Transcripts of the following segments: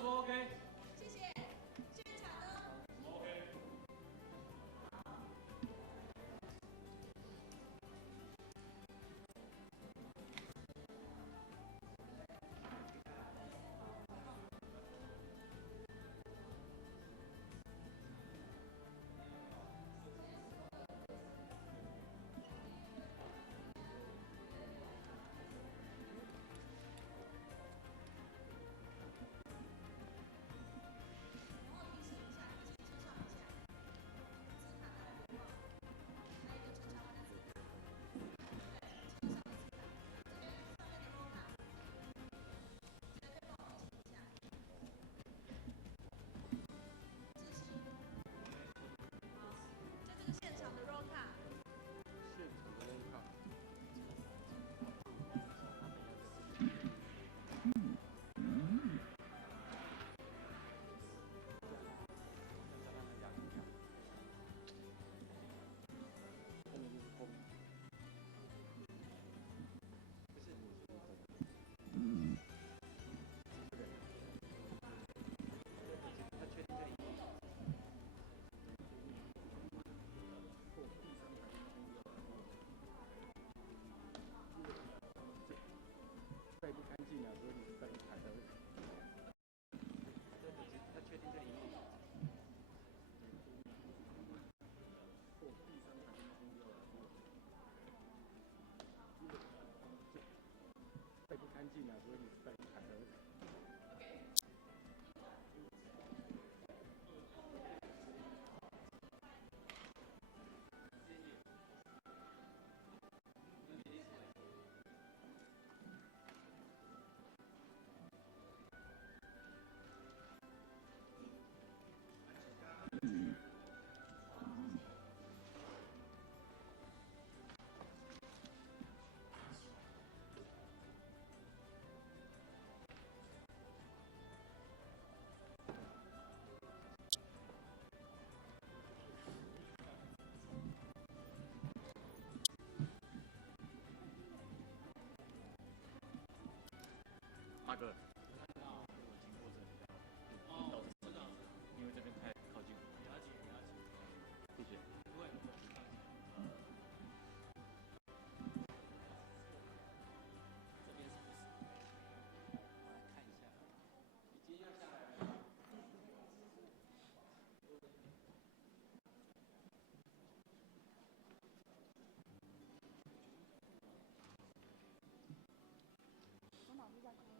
说 OK。谢谢。现场呢 ？OK。现场的 roll 卡，现场的 roll 卡。带不干净啊，所以你在一排的。他确定这里有。第三排带不干净啊，所以你在一排的。大哥，我经过这里，哦，知道，因为这边太靠近。了解，了解。谢谢。不会，这边是不是？我来看一下。你今天要下来吗？中岛是在空。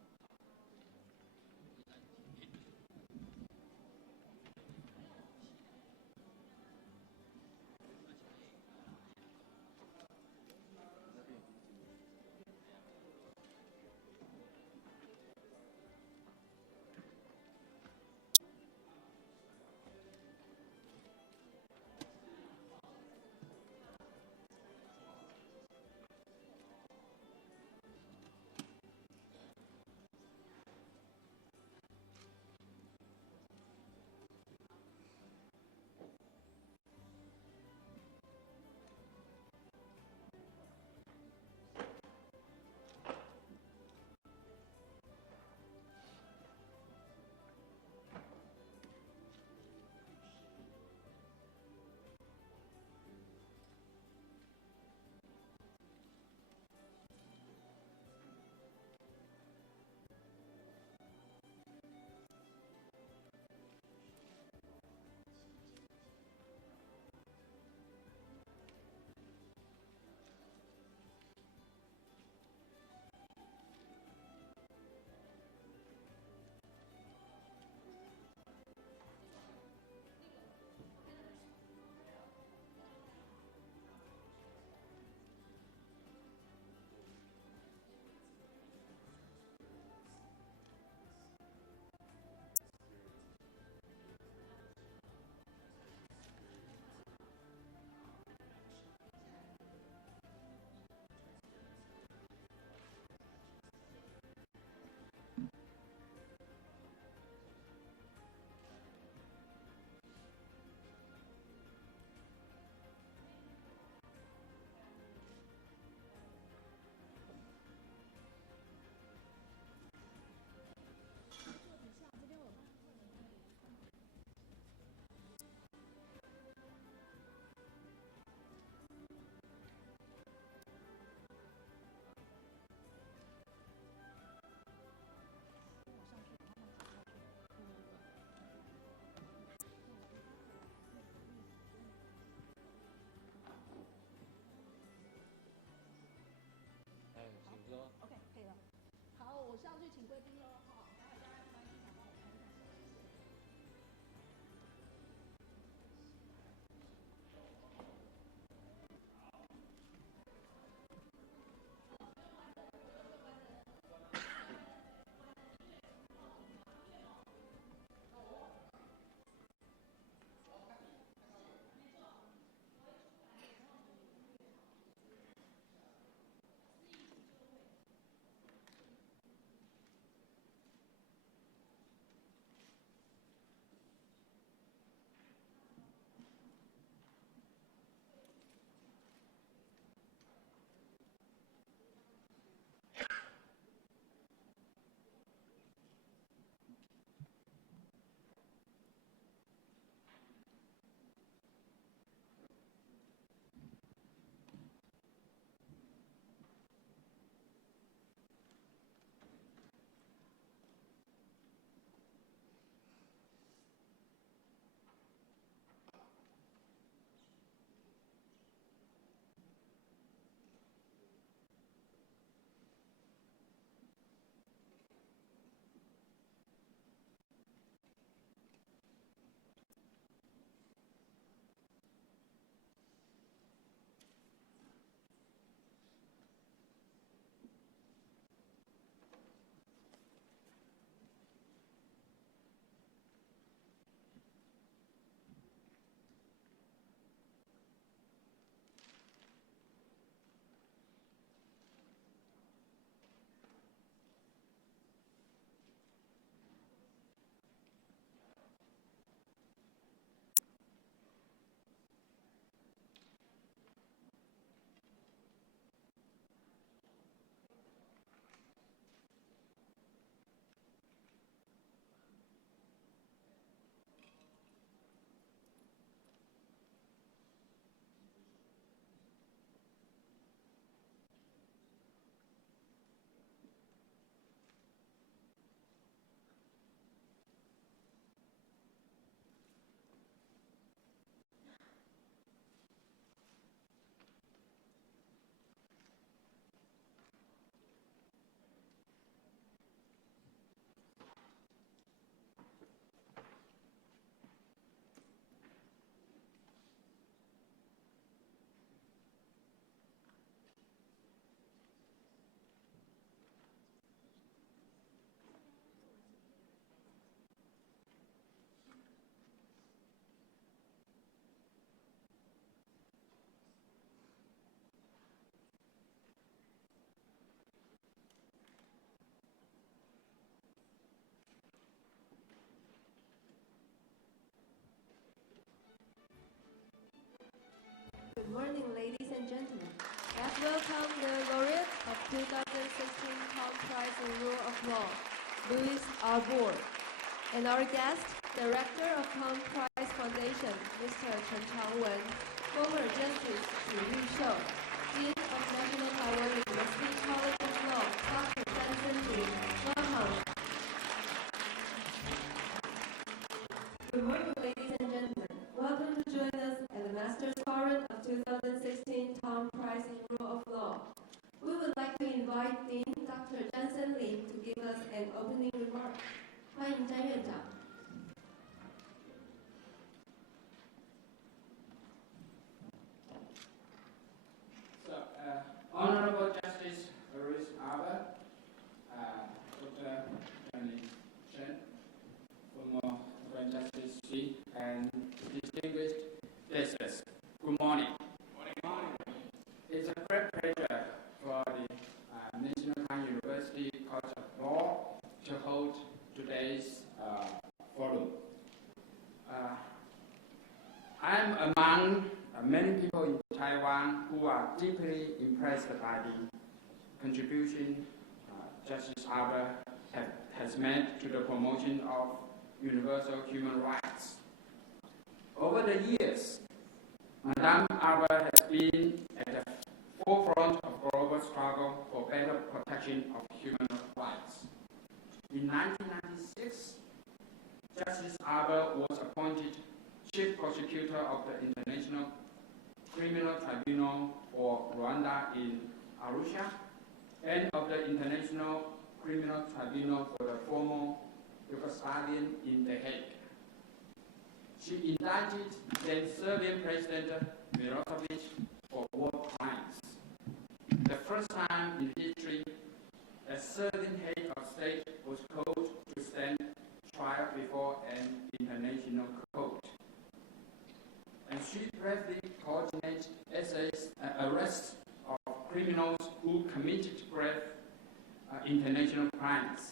请贵宾喽哈，待会大家关系好帮我看一下手机。Good morning, ladies and gentlemen. Let's welcome the laureate of 2016 Tang Prize in Rule of Law, Louise Arbour, and our guest, Director of Tang Prize Foundation, Mr. Chen Changwen, former Justice Xu Yishou, Dean of National Taiwan University College of Law, Dr. Zhan Li. Welcome. Good morning, ladies and gentlemen. Welcome to join us at the Master's Forum of 2016 Tang Prize in Rule of Law. We would like to invite Dean Dr. Zhan Li to give us an opening remark. 欢迎詹院长。Honorable Justice Louise Arbour, Dr. Chen, former Justice Xi, and distinguished guests. Good morning. It's a great pleasure for the National Tang University College of Law to hold today's forum. I'm among many people in Taiwan who are deeply impressed by the contribution Justice Arbour has made to the promotion of universal human rights. Over the years, Madame Arbour has been at the forefront of global struggle for better protection of human rights. In 1996, Justice Arbour was appointed Chief Prosecutor of the International Criminal Tribunal for Rwanda in Arusha and of the International Criminal Tribunal for the former Yugoslavian in The Hague. She indicted then Serbian President Milosevic for war crimes. The first time in history a Serbian head of state was called to stand trial before an international court. And she bravely coordinated arrests of criminals who committed grave international crimes.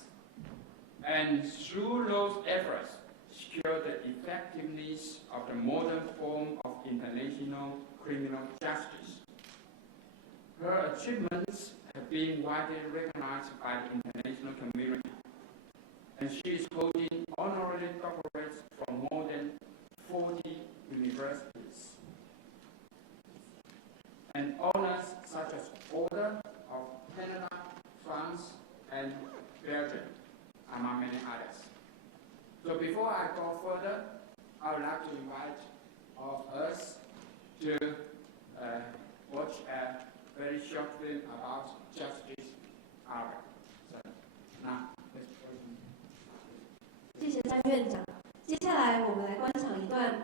And through those efforts, secured the effectiveness of the modern form of international criminal justice. Her achievements have been widely recognized by the international community, and she is holding honorary doctorates from more than 40 universities. And honors such as Order of Canada, France, and Belgium, among many others. So before I go further, I would like to invite all of us to watch a very short film about Justice Arbour. So now, let's proceed. 谢谢蔡院长。接下来我们来观赏一段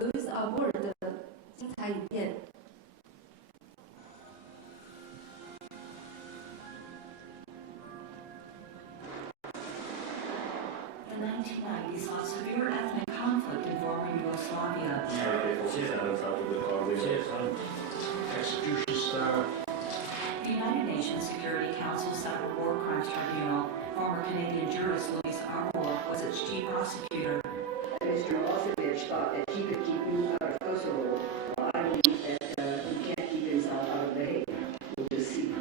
Louise Arbour 的精彩影片。The 1990s saw severe ethnic conflict in former Yugoslavia. The United Nations Security Council set up a war crimes tribunal. Former Canadian jurist Louise Arbour was its chief prosecutor. Mr. Milosevic thought that he could keep you out of Kosovo. Well, I believe that he can't keep himself out of The Hague. We'll just see.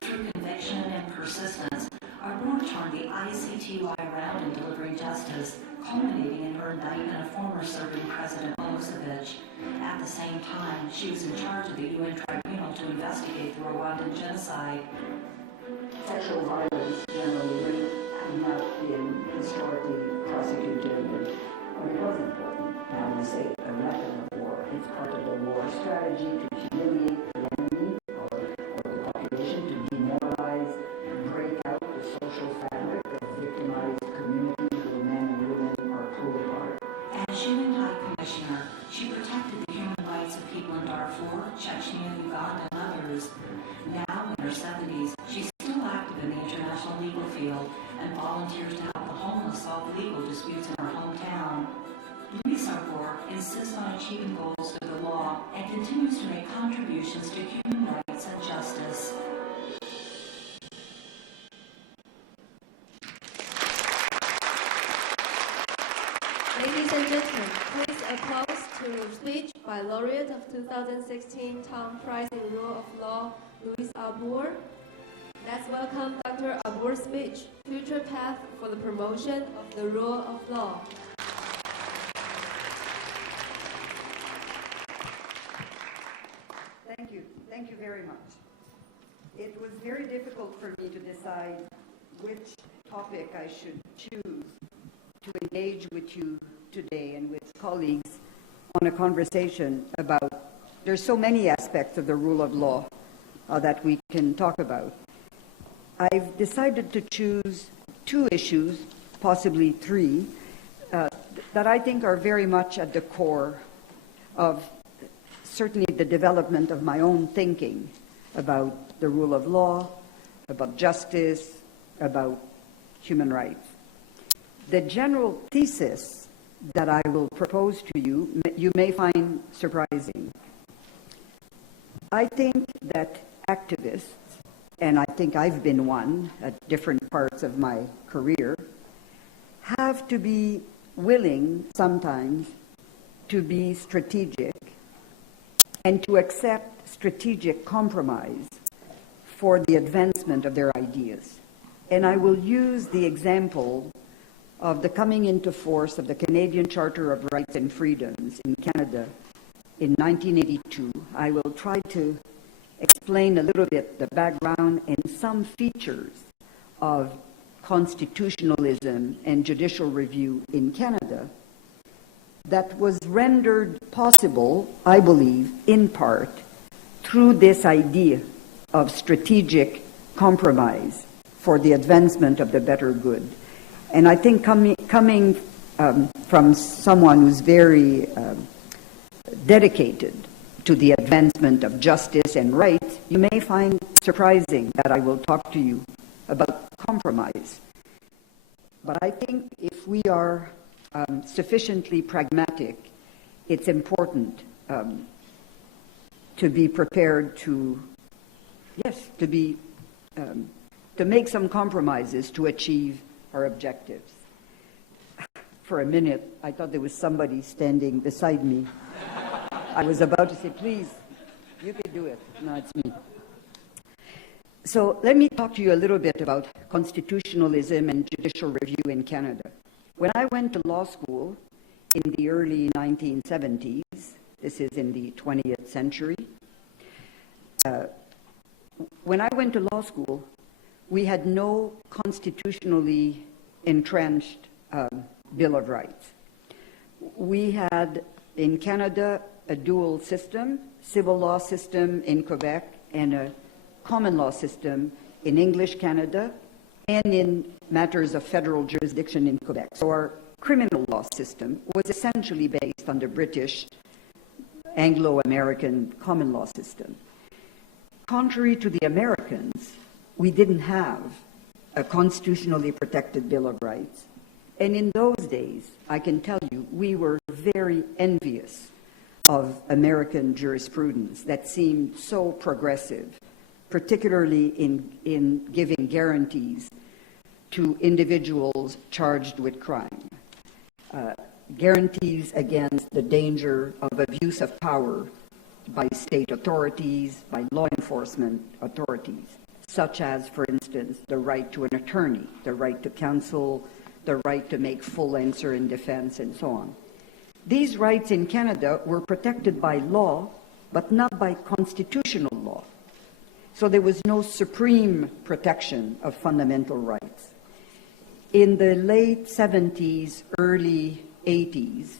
Through conviction and persistence, Arbour turned the ICTY around in delivering justice, culminating in her indictment of former Serbian President Milosevic. At the same time, she was in charge of the UN tribunal to investigate the Rwandan genocide. Sexual violence generally had not been historically prosecuted, but it was important. Now you say a weapon of war. It's part of the war strategy to humiliate the enemy or the population, to demoralize, break out the social fabric of victimized communities where men and women are pulled apart. As UN High Commissioner, she protected the human rights of people in Darfur, Chechnya, Uganda, and others. Now, in her 70s, she's still active in the international legal field and volunteers to help the homeless solve legal disputes in her hometown. Louise Arbour insists on achieving goals through the law and continues to make contributions to human rights and justice. Ladies and gentlemen, please applause to the speech by laureate of 2016 Tang Prize in Rule of Law, Louise Arbour. Let's welcome Dr. Arbour's speech, Future Path for the Promotion of the Rule of Law. Thank you very much. It was very difficult for me to decide which topic I should choose to engage with you today and with colleagues on a conversation about. There's so many aspects of the rule of law that we can talk about. I've decided to choose two issues, possibly three, that I think are very much at the core of certainly the development of my own thinking about the rule of law, about justice, about human rights. The general thesis that I will propose to you, you may find surprising. I think that activists, and I think I've been one at different parts of my career, have to be willing sometimes to be strategic and to accept strategic compromise for the advancement of their ideas. And I will use the example of the coming into force of the Canadian Charter of Rights and Freedoms in Canada in 1982. I will try to explain a little bit the background and some features of constitutionalism and judicial review in Canada that was rendered possible, I believe, in part through this idea of strategic compromise for the advancement of the better good. And I think coming from someone who's very dedicated to the advancement of justice and rights, you may find surprising that I will talk to you about compromise. But I think if we are sufficiently pragmatic, it's important to be prepared to make some compromises to achieve our objectives. For a minute, I thought there was somebody standing beside me. I was about to say, please, you can do it. No, it's me. So let me talk to you a little bit about constitutionalism and judicial review in Canada. When I went to law school in the early 1970s, this is in the 20th century, when I went to law school, we had no constitutionally entrenched Bill of Rights. We had, in Canada, a dual system, civil law system in Quebec and a common law system in English Canada and in matters of federal jurisdiction in Quebec. So our criminal law system was essentially based on the British Anglo-American common law system. Contrary to the Americans, we didn't have a constitutionally protected Bill of Rights. And in those days, I can tell you, we were very envious of American jurisprudence that seemed so progressive, particularly in giving guarantees to individuals charged with crime, guarantees against the danger of abuse of power by state authorities, by law enforcement authorities, such as, for instance, the right to an attorney, the right to counsel, the right to make full answer in defense, and so on. These rights in Canada were protected by law, but not by constitutional law. So there was no supreme protection of fundamental rights. In the late 70s, early 80s,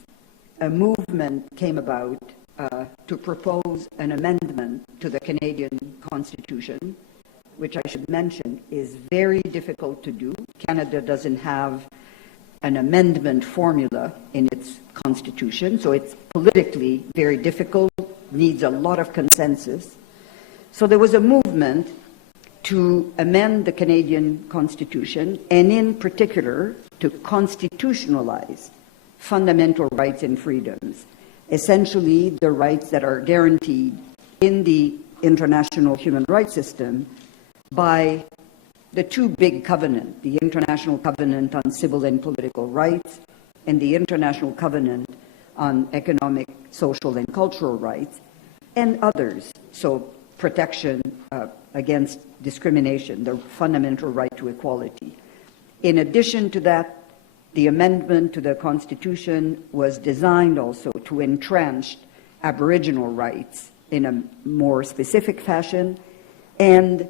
a movement came about to propose an amendment to the Canadian Constitution, which I should mention is very difficult to do. Canada doesn't have an amendment formula in its constitution, so it's politically very difficult, needs a lot of consensus. So there was a movement to amend the Canadian Constitution, and in particular, to constitutionalize fundamental rights and freedoms, essentially the rights that are guaranteed in the international human rights system by the two big covenants, the International Covenant on Civil and Political Rights and the International Covenant on Economic, Social, and Cultural Rights, and others, so protection against discrimination, the fundamental right to equality. In addition to that, the amendment to the Constitution was designed also to entrench Aboriginal rights in a more specific fashion and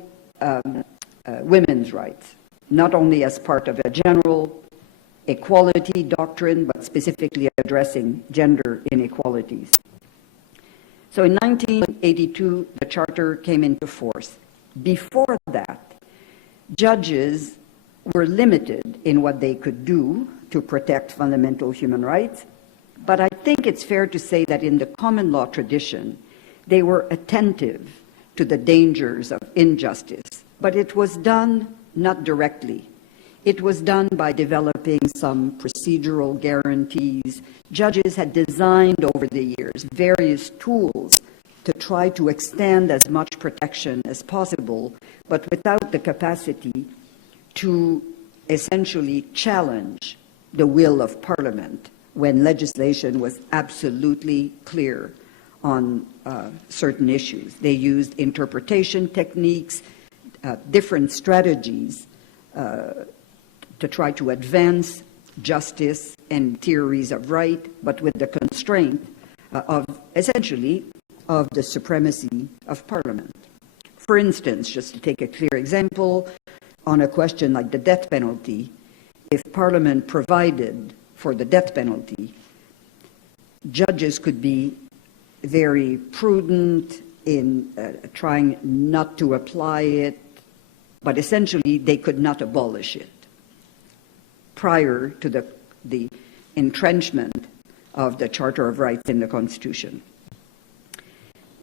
women's rights, not only as part of a general equality doctrine, but specifically addressing gender inequalities. So in 1982, the Charter came into force. Before that, judges were limited in what they could do to protect fundamental human rights, but I think it's fair to say that in the common law tradition, they were attentive to the dangers of injustice. But it was done not directly. It was done by developing some procedural guarantees. Judges had designed over the years various tools to try to extend as much protection as possible, but without the capacity to essentially challenge the will of Parliament when legislation was absolutely clear on certain issues. They used interpretation techniques, different strategies to try to advance justice and theories of right, but with the constraint of essentially of the supremacy of Parliament. For instance, just to take a clear example, on a question like the death penalty, if Parliament provided for the death penalty, judges could be very prudent in trying not to apply it but essentially they could not abolish it prior to the entrenchment of the Charter of Rights in the Constitution.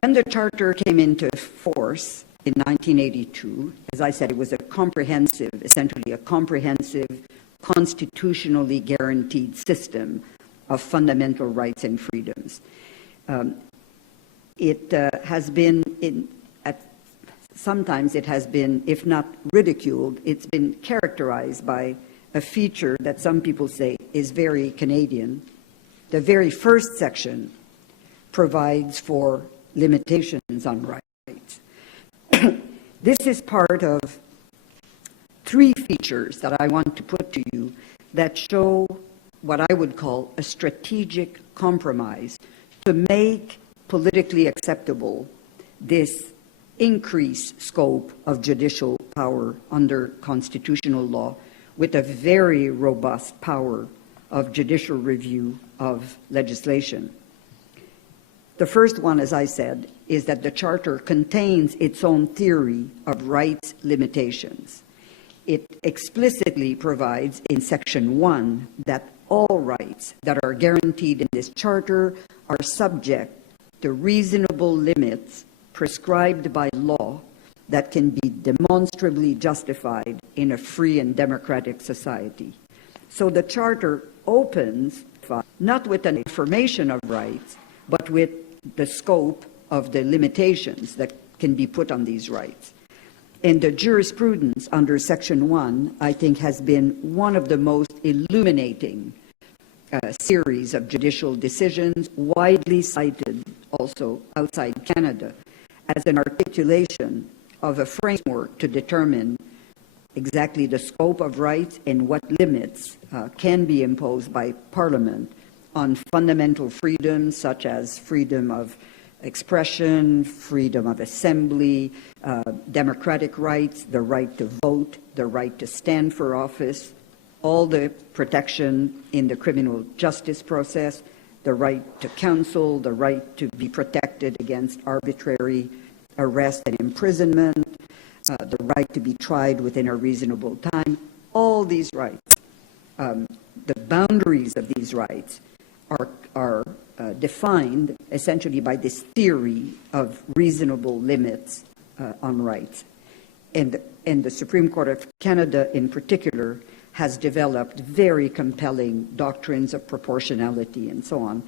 When the Charter came into force in 1982, as I said, it was essentially a comprehensive, constitutionally guaranteed system of fundamental rights and freedoms. Sometimes it has been, if not ridiculed, it's been characterized by a feature that some people say is very Canadian. The very first section provides for limitations on rights. This is part of three features that I want to put to you that show what I would call a strategic compromise to make politically acceptable this increased scope of judicial power under constitutional law with a very robust power of judicial review of legislation. The first one, as I said, is that the Charter contains its own theory of rights limitations. It explicitly provides in Section 1 that all rights that are guaranteed in this Charter are subject to reasonable limits prescribed by law that can be demonstrably justified in a free and democratic society. So the Charter opens not with an affirmation of rights, but with the scope of the limitations that can be put on these rights. And the jurisprudence under Section 1, I think, has been one of the most illuminating series of judicial decisions, widely cited also outside Canada, as an articulation of a framework to determine exactly the scope of rights and what limits can be imposed by Parliament on fundamental freedoms such as freedom of expression, freedom of assembly, democratic rights, the right to vote, the right to stand for office, all the protection in the criminal justice process, the right to counsel, the right to be protected against arbitrary arrest and imprisonment, the right to be tried within a reasonable time. All these rights, the boundaries of these rights are defined essentially by this theory of reasonable limits on rights. And the Supreme Court of Canada in particular has developed very compelling doctrines of proportionality and so on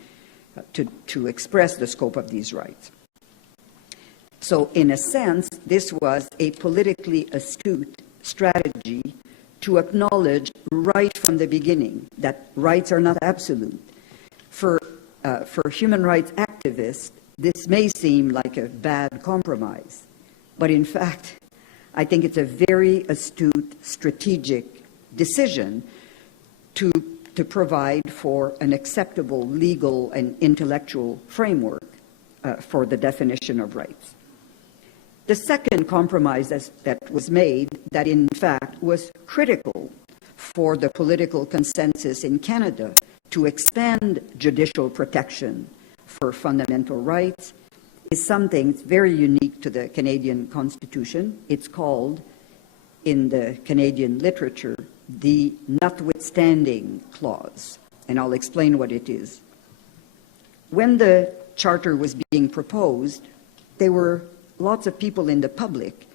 to express the scope of these rights. So in a sense, this was a politically astute strategy to acknowledge right from the beginning that rights are not absolute. For human rights activists, this may seem like a bad compromise, but in fact, I think it's a very astute strategic decision to provide for an acceptable legal and intellectual framework for the definition of rights. The second compromise that was made, that in fact was critical for the political consensus in Canada to expand judicial protection for fundamental rights, is something very unique to the Canadian Constitution. It's called, in the Canadian literature, the notwithstanding clause, and I'll explain what it is. When the Charter was being proposed, there were lots of people in the public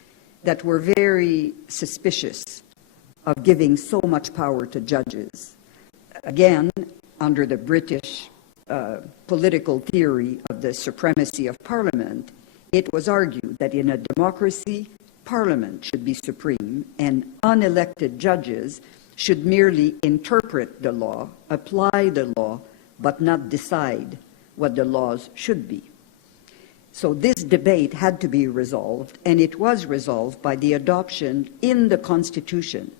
that were very suspicious of giving so much power to judges. Again, under the British political theory of the supremacy of Parliament, it was argued that in a democracy, Parliament should be supreme and unelected judges should merely interpret the law, apply the law, but not decide what the laws should be. So this debate had to be resolved, and it was resolved by the adoption in the Constitution,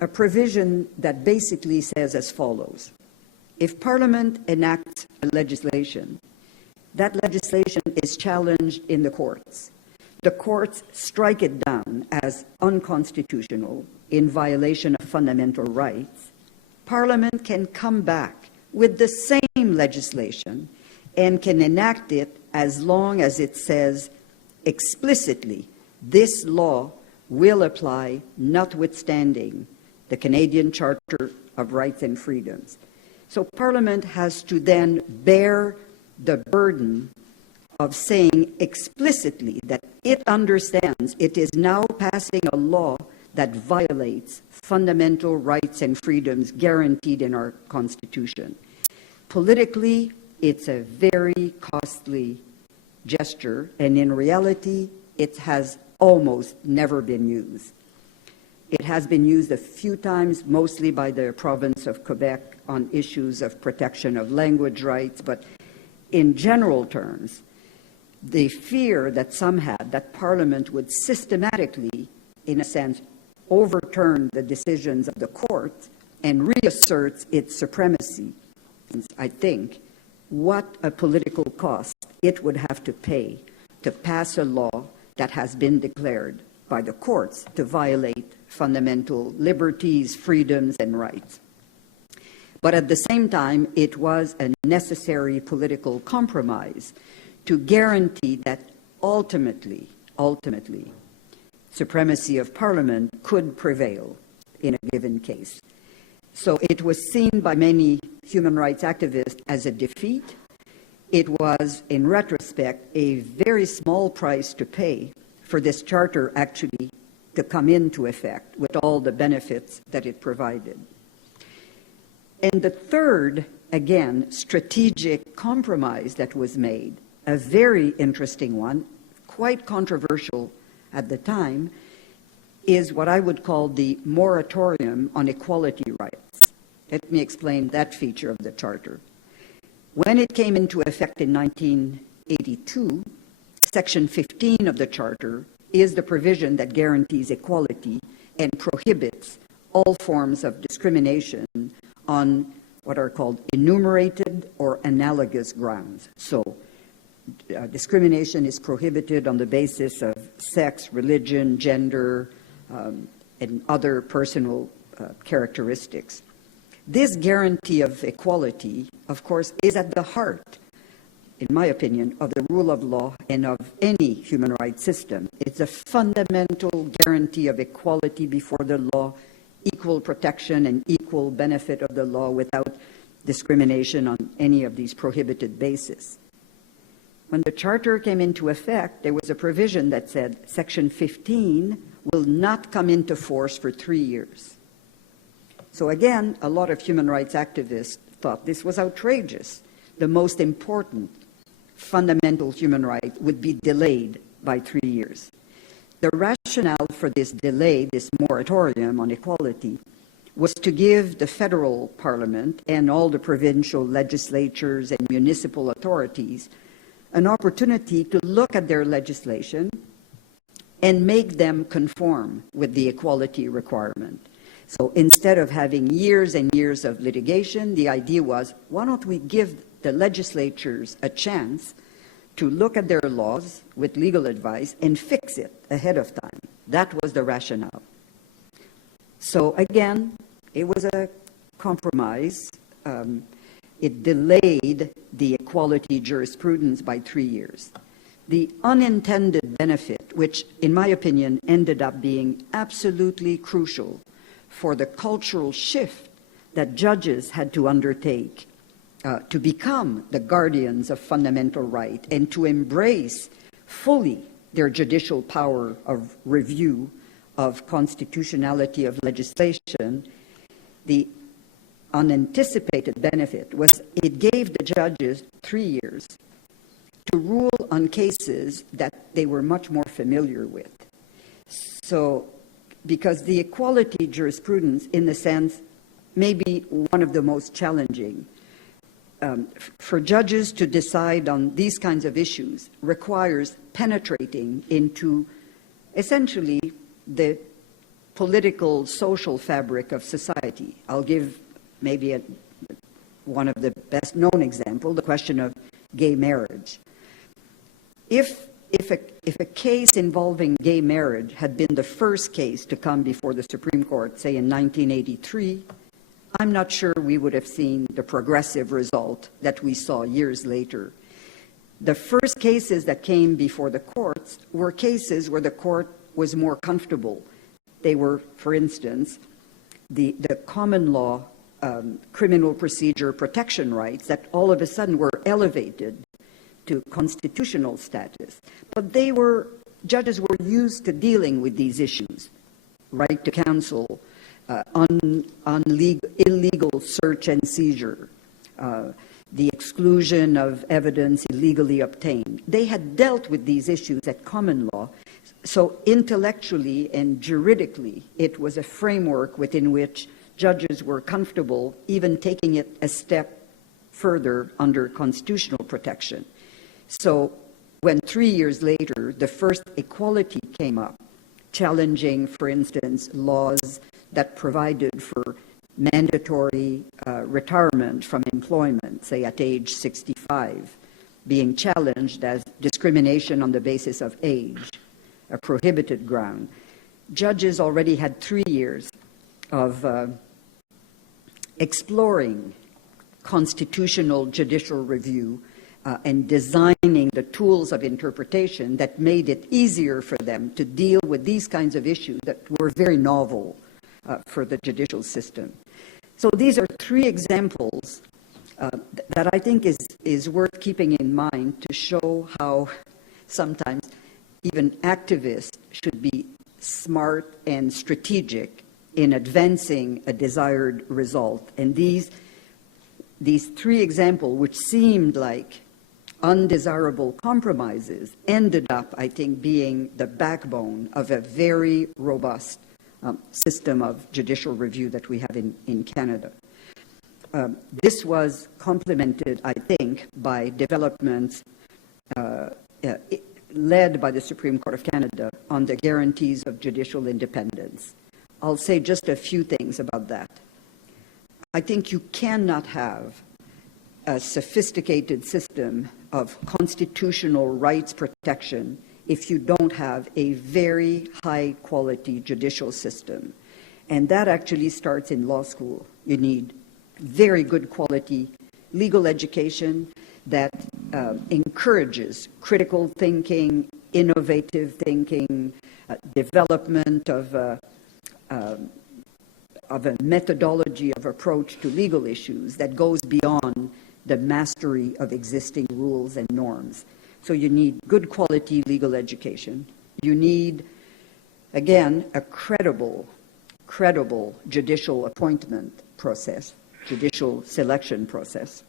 a provision that basically says as follows: if Parliament enacts a legislation, that legislation is challenged in the courts. The courts strike it down as unconstitutional in violation of fundamental rights. Parliament can come back with the same legislation and can enact it as long as it says explicitly, this law will apply notwithstanding the Canadian Charter of Rights and Freedoms. So Parliament has to then bear the burden of saying explicitly that it understands it is now passing a law that violates fundamental rights and freedoms guaranteed in our Constitution. Politically, it's a very costly gesture, and in reality, it has almost never been used. It has been used a few times, mostly by the province of Quebec on issues of protection of language rights, but in general terms, the fear that some had that Parliament would systematically, in a sense, overturn the decisions of the court and reassert its supremacy, I think, what a political cost it would have to pay to pass a law that has been declared by the courts to violate fundamental liberties, freedoms, and rights. But at the same time, it was a necessary political compromise to guarantee that ultimately, supremacy of Parliament could prevail in a given case. So it was seen by many human rights activists as a defeat. It was, in retrospect, a very small price to pay for this charter actually to come into effect with all the benefits that it provided. And the third, again, strategic compromise that was made, a very interesting one, quite controversial at the time, is what I would call the moratorium on equality rights. Let me explain that feature of the Charter. When it came into effect in 1982, Section 15 of the Charter is the provision that guarantees equality and prohibits all forms of discrimination on what are called enumerated or analogous grounds. So discrimination is prohibited on the basis of sex, religion, gender, and other personal characteristics. This guarantee of equality, of course, is at the heart, in my opinion, of the rule of law and of any human rights system. It's a fundamental guarantee of equality before the law, equal protection and equal benefit of the law without discrimination on any of these prohibited bases. When the Charter came into effect, there was a provision that said Section 15 will not come into force for 3 years. So again, a lot of human rights activists thought this was outrageous. The most important fundamental human right would be delayed by 3 years. The rationale for this delay, this moratorium on equality, was to give the federal parliament and all the provincial legislatures and municipal authorities an opportunity to look at their legislation and make them conform with the equality requirement. So instead of having years and years of litigation, the idea was, why don't we give the legislatures a chance to look at their laws with legal advice and fix it ahead of time? That was the rationale. So again, it was a compromise. It delayed the equality jurisprudence by 3 years. The unintended benefit, which in my opinion ended up being absolutely crucial for the cultural shift that judges had to undertake to become the guardians of fundamental right and to embrace fully their judicial power of review of constitutionality of legislation, the unanticipated benefit was it gave the judges 3 years to rule on cases that they were much more familiar with. So, because the equality jurisprudence, in a sense, may be one of the most challenging. For judges to decide on these kinds of issues requires penetrating into essentially the political, social fabric of society. I'll give maybe one of the best known examples, the question of gay marriage. If a case involving gay marriage had been the first case to come before the Supreme Court, say in 1983, I'm not sure we would have seen the progressive result that we saw years later. The first cases that came before the courts were cases where the court was more comfortable. They were, for instance, the common law criminal procedure protection rights that all of a sudden were elevated to constitutional status. But judges were used to dealing with these issues, right to counsel, illegal search and seizure, the exclusion of evidence illegally obtained. They had dealt with these issues at common law, so intellectually and juridically, it was a framework within which judges were comfortable even taking it a step further under constitutional protection. So when 3 years later, the first equality came up, challenging, for instance, laws that provided for mandatory retirement from employment, say at age 65, being challenged as discrimination on the basis of age, a prohibited ground. Judges already had 3 years of exploring constitutional judicial review and designing the tools of interpretation that made it easier for them to deal with these kinds of issues that were very novel for the judicial system. So these are 3 examples that I think is worth keeping in mind to show how sometimes even activists should be smart and strategic in advancing a desired result. And these 3 examples, which seemed like undesirable compromises, ended up, I think, being the backbone of a very robust system of judicial review that we have in Canada. This was complemented, I think, by developments led by the Supreme Court of Canada on the guarantees of judicial independence. I'll say just a few things about that. I think you cannot have a sophisticated system of constitutional rights protection if you don't have a very high-quality judicial system. And that actually starts in law school. You need very good quality legal education that encourages critical thinking, innovative thinking, development of a methodology of approach to legal issues that goes beyond the mastery of existing rules and norms. So you need good quality legal education. You need, again, a credible judicial appointment process, judicial selection process.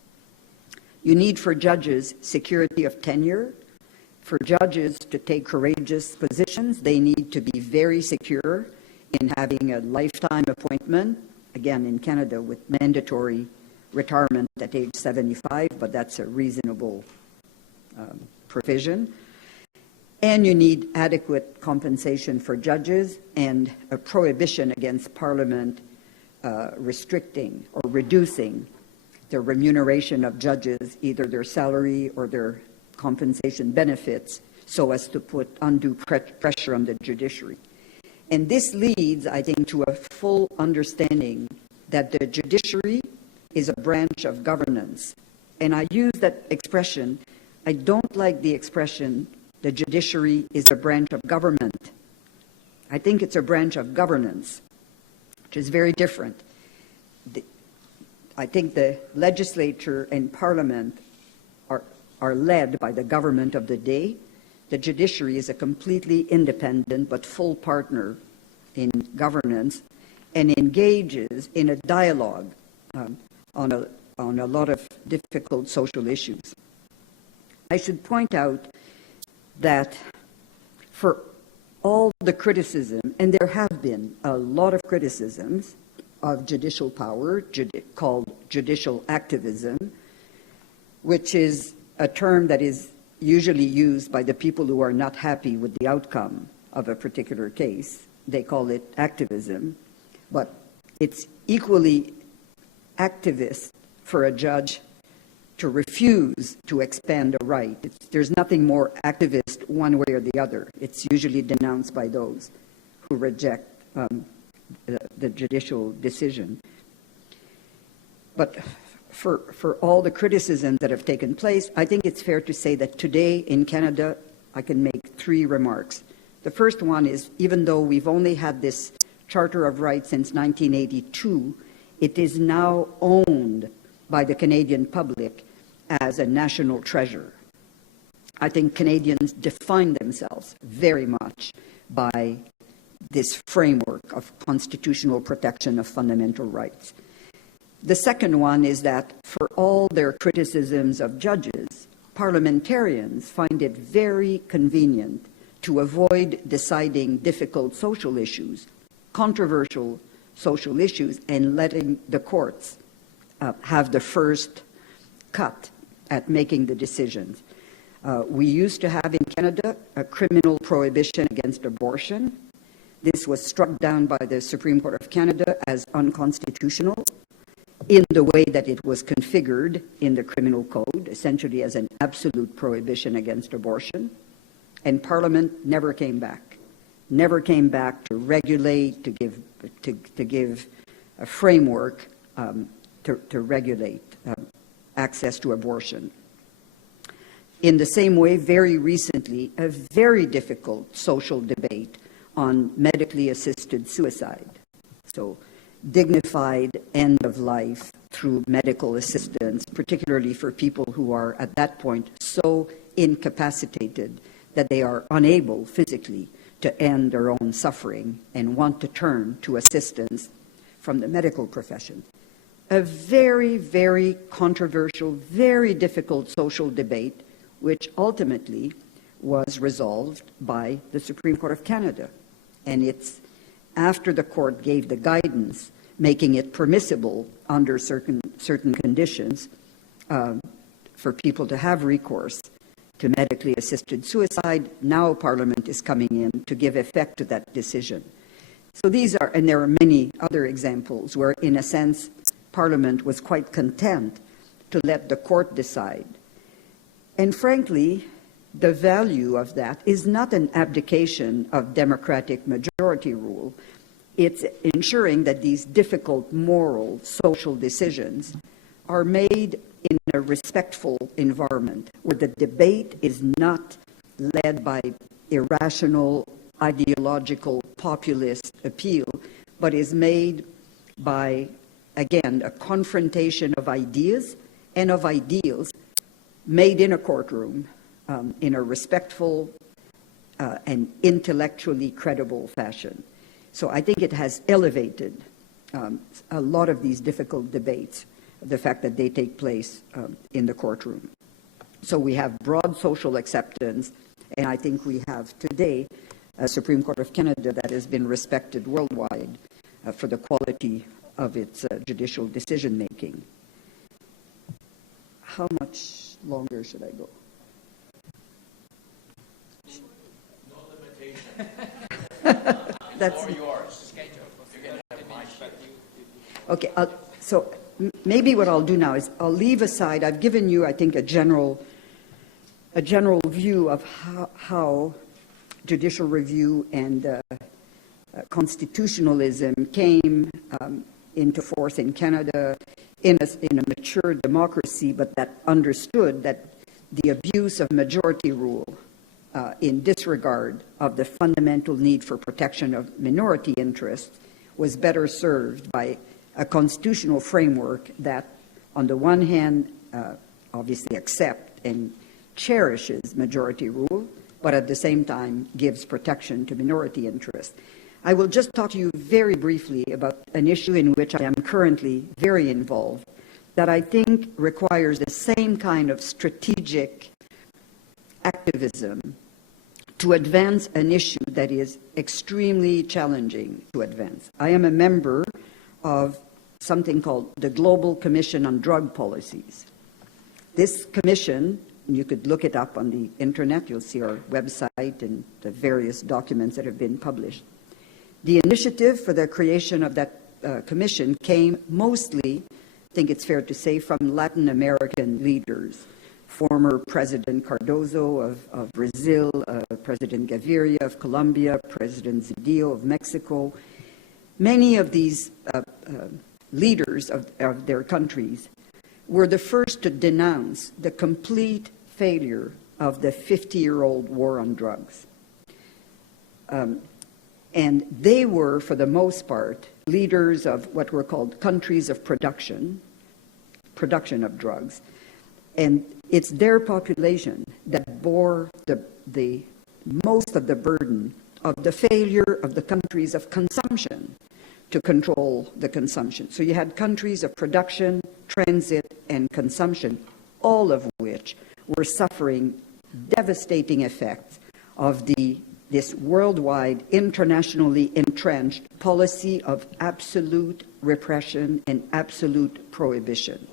You need for judges security of tenure. For judges to take courageous positions, they need to be very secure in having a lifetime appointment, again in Canada with mandatory retirement at age 75, but that's a reasonable provision. And you need adequate compensation for judges and a prohibition against Parliament restricting or reducing the remuneration of judges, either their salary or their compensation benefits, so as to put undue pressure on the judiciary. And this leads, I think, to a full understanding that the judiciary is a branch of governance. And I use that expression. I don't like the expression, the judiciary is a branch of government. I think it's a branch of governance, which is very different. I think the legislature and parliament are led by the government of the day. The judiciary is a completely independent but full partner in governance and engages in a dialogue on a lot of difficult social issues. I should point out that for all the criticism, and there have been a lot of criticisms of judicial power, called judicial activism, which is a term that is usually used by the people who are not happy with the outcome of a particular case. They call it activism, but it's equally activist for a judge to refuse to expand a right. There's nothing more activist one way or the other. It's usually denounced by those who reject the judicial decision. But for all the criticisms that have taken place, I think it's fair to say that today in Canada, I can make 3 remarks. The first one is, even though we've only had this Charter of Rights since 1982, it is now owned by the Canadian public as a national treasure. I think Canadians define themselves very much by this framework of constitutional protection of fundamental rights. The second one is that for all their criticisms of judges, parliamentarians find it very convenient to avoid deciding difficult social issues, controversial social issues, and letting the courts have the first cut at making the decisions. We used to have in Canada a criminal prohibition against abortion. This was struck down by the Supreme Court of Canada as unconstitutional in the way that it was configured in the criminal code, essentially as an absolute prohibition against abortion. And Parliament never came back to regulate, to give a framework to regulate access to abortion. In the same way, very recently, a very difficult social debate on medically assisted suicide. So, dignified end of life through medical assistance, particularly for people who are at that point so incapacitated that they are unable physically to end their own suffering and want to turn to assistance from the medical profession. A very, very controversial, very difficult social debate, which ultimately was resolved by the Supreme Court of Canada. And it's after the court gave the guidance, making it permissible under certain conditions for people to have recourse to medically assisted suicide. Now Parliament is coming in to give effect to that decision. So these are, and there are many other examples where, in a sense, Parliament was quite content to let the court decide. And frankly, the value of that is not an abdication of democratic majority rule. It's ensuring that these difficult moral, social decisions are made in a respectful environment where the debate is not led by irrational, ideological, populist appeal, but is made by, again, a confrontation of ideas and of ideals made in a courtroom in a respectful and intellectually credible fashion. So I think it has elevated a lot of these difficult debates, the fact that they take place in the courtroom. So we have broad social acceptance, and I think we have today a Supreme Court of Canada that has been respected worldwide for the quality of its judicial decision-making. How much longer should I go? No limitation. That's Or yours. You can have mine, but okay. So maybe what I'll do now is I'll leave aside. I've given you, I think, a general view of how judicial review and constitutionalism came into force in Canada in a mature democracy, but that understood that the abuse of majority rule in disregard of the fundamental need for protection of minority interests was better served by a constitutional framework that, on the one hand, obviously accepts and cherishes majority rule, but at the same time gives protection to minority interests. I will just talk to you very briefly about an issue in which I am currently very involved that I think requires the same kind of strategic activism to advance an issue that is extremely challenging to advance. I am a member of something called the Global Commission on Drug Policies. This commission, you could look it up on the internet, you'll see our website and the various documents that have been published. The initiative for the creation of that commission came mostly, I think it's fair to say, from Latin American leaders. Former President Cardozo of Brazil, President Gaviria of Colombia, President Zedillo of Mexico. Many of these leaders of their countries were the first to denounce the complete failure of the 50-year-old war on drugs. And they were, for the most part, leaders of what were called countries of production of drugs. And it's their population that bore the most of the burden of the failure of the countries of consumption to control the consumption. So you had countries of production, transit, and consumption, all of which were suffering devastating effects of this worldwide, internationally entrenched policy of absolute repression and absolute prohibition.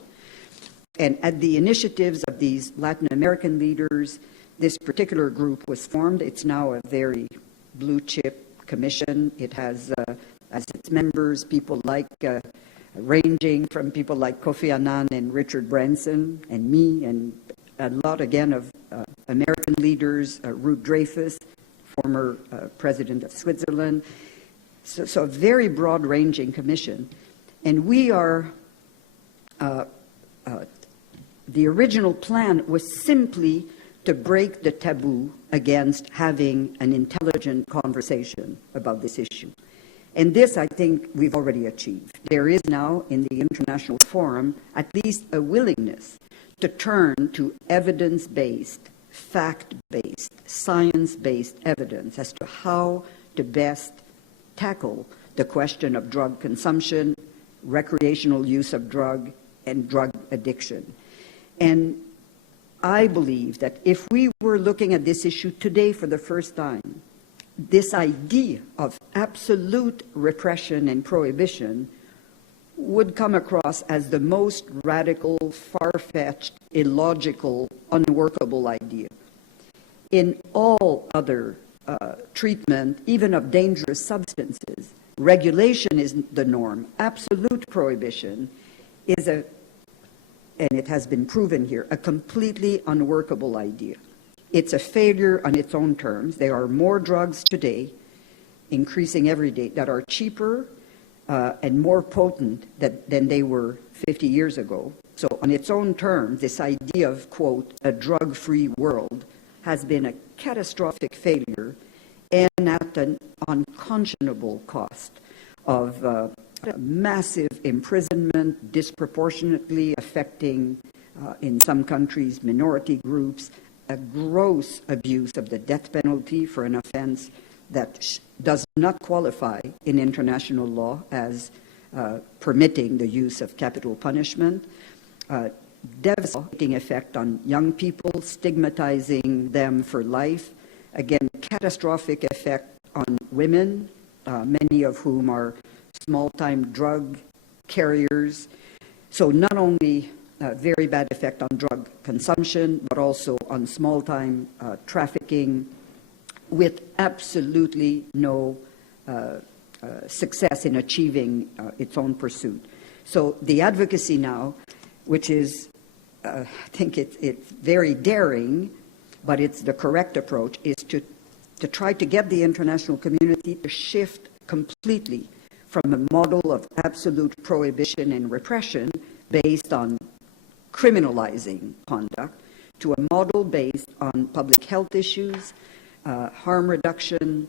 And at the initiatives of these Latin American leaders, this particular group was formed. It's now a very blue-chip commission. It has as its members people like, ranging from people like Kofi Annan and Richard Branson and me, and a lot, again, of American leaders, Ruth Dreyfus, former president of Switzerland. So a very broad-ranging commission. And we are, the original plan was simply to break the taboo against having an intelligent conversation about this issue. And this, I think, we've already achieved. There is now, in the international forum, at least a willingness to turn to evidence-based, fact-based, science-based evidence as to how to best tackle the question of drug consumption, recreational use of drug, and drug addiction. And I believe that if we were looking at this issue today for the first time, this idea of absolute repression and prohibition would come across as the most radical, far-fetched, illogical, unworkable idea. In all other treatment, even of dangerous substances, regulation is the norm. Absolute prohibition is and it has been proven here, a completely unworkable idea. It's a failure on its own terms. There are more drugs today, increasing every day, that are cheaper and more potent than they were 50 years ago. So on its own terms, this idea of, quote, a drug-free world has been a catastrophic failure and at an unconscionable cost of massive imprisonment, disproportionately affecting, in some countries, minority groups, a gross abuse of the death penalty for an offense that does not qualify in international law as permitting the use of capital punishment, devastating effect on young people, stigmatizing them for life, again, catastrophic effect on women, many of whom are small-time drug carriers. So not only very bad effect on drug consumption, but also on small-time trafficking, with absolutely no success in achieving its own pursuit. So the advocacy now, which is, I think it's very daring, but it's the correct approach, is to try to get the international community to shift completely from a model of absolute prohibition and repression based on criminalizing conduct to a model based on public health issues, harm reduction,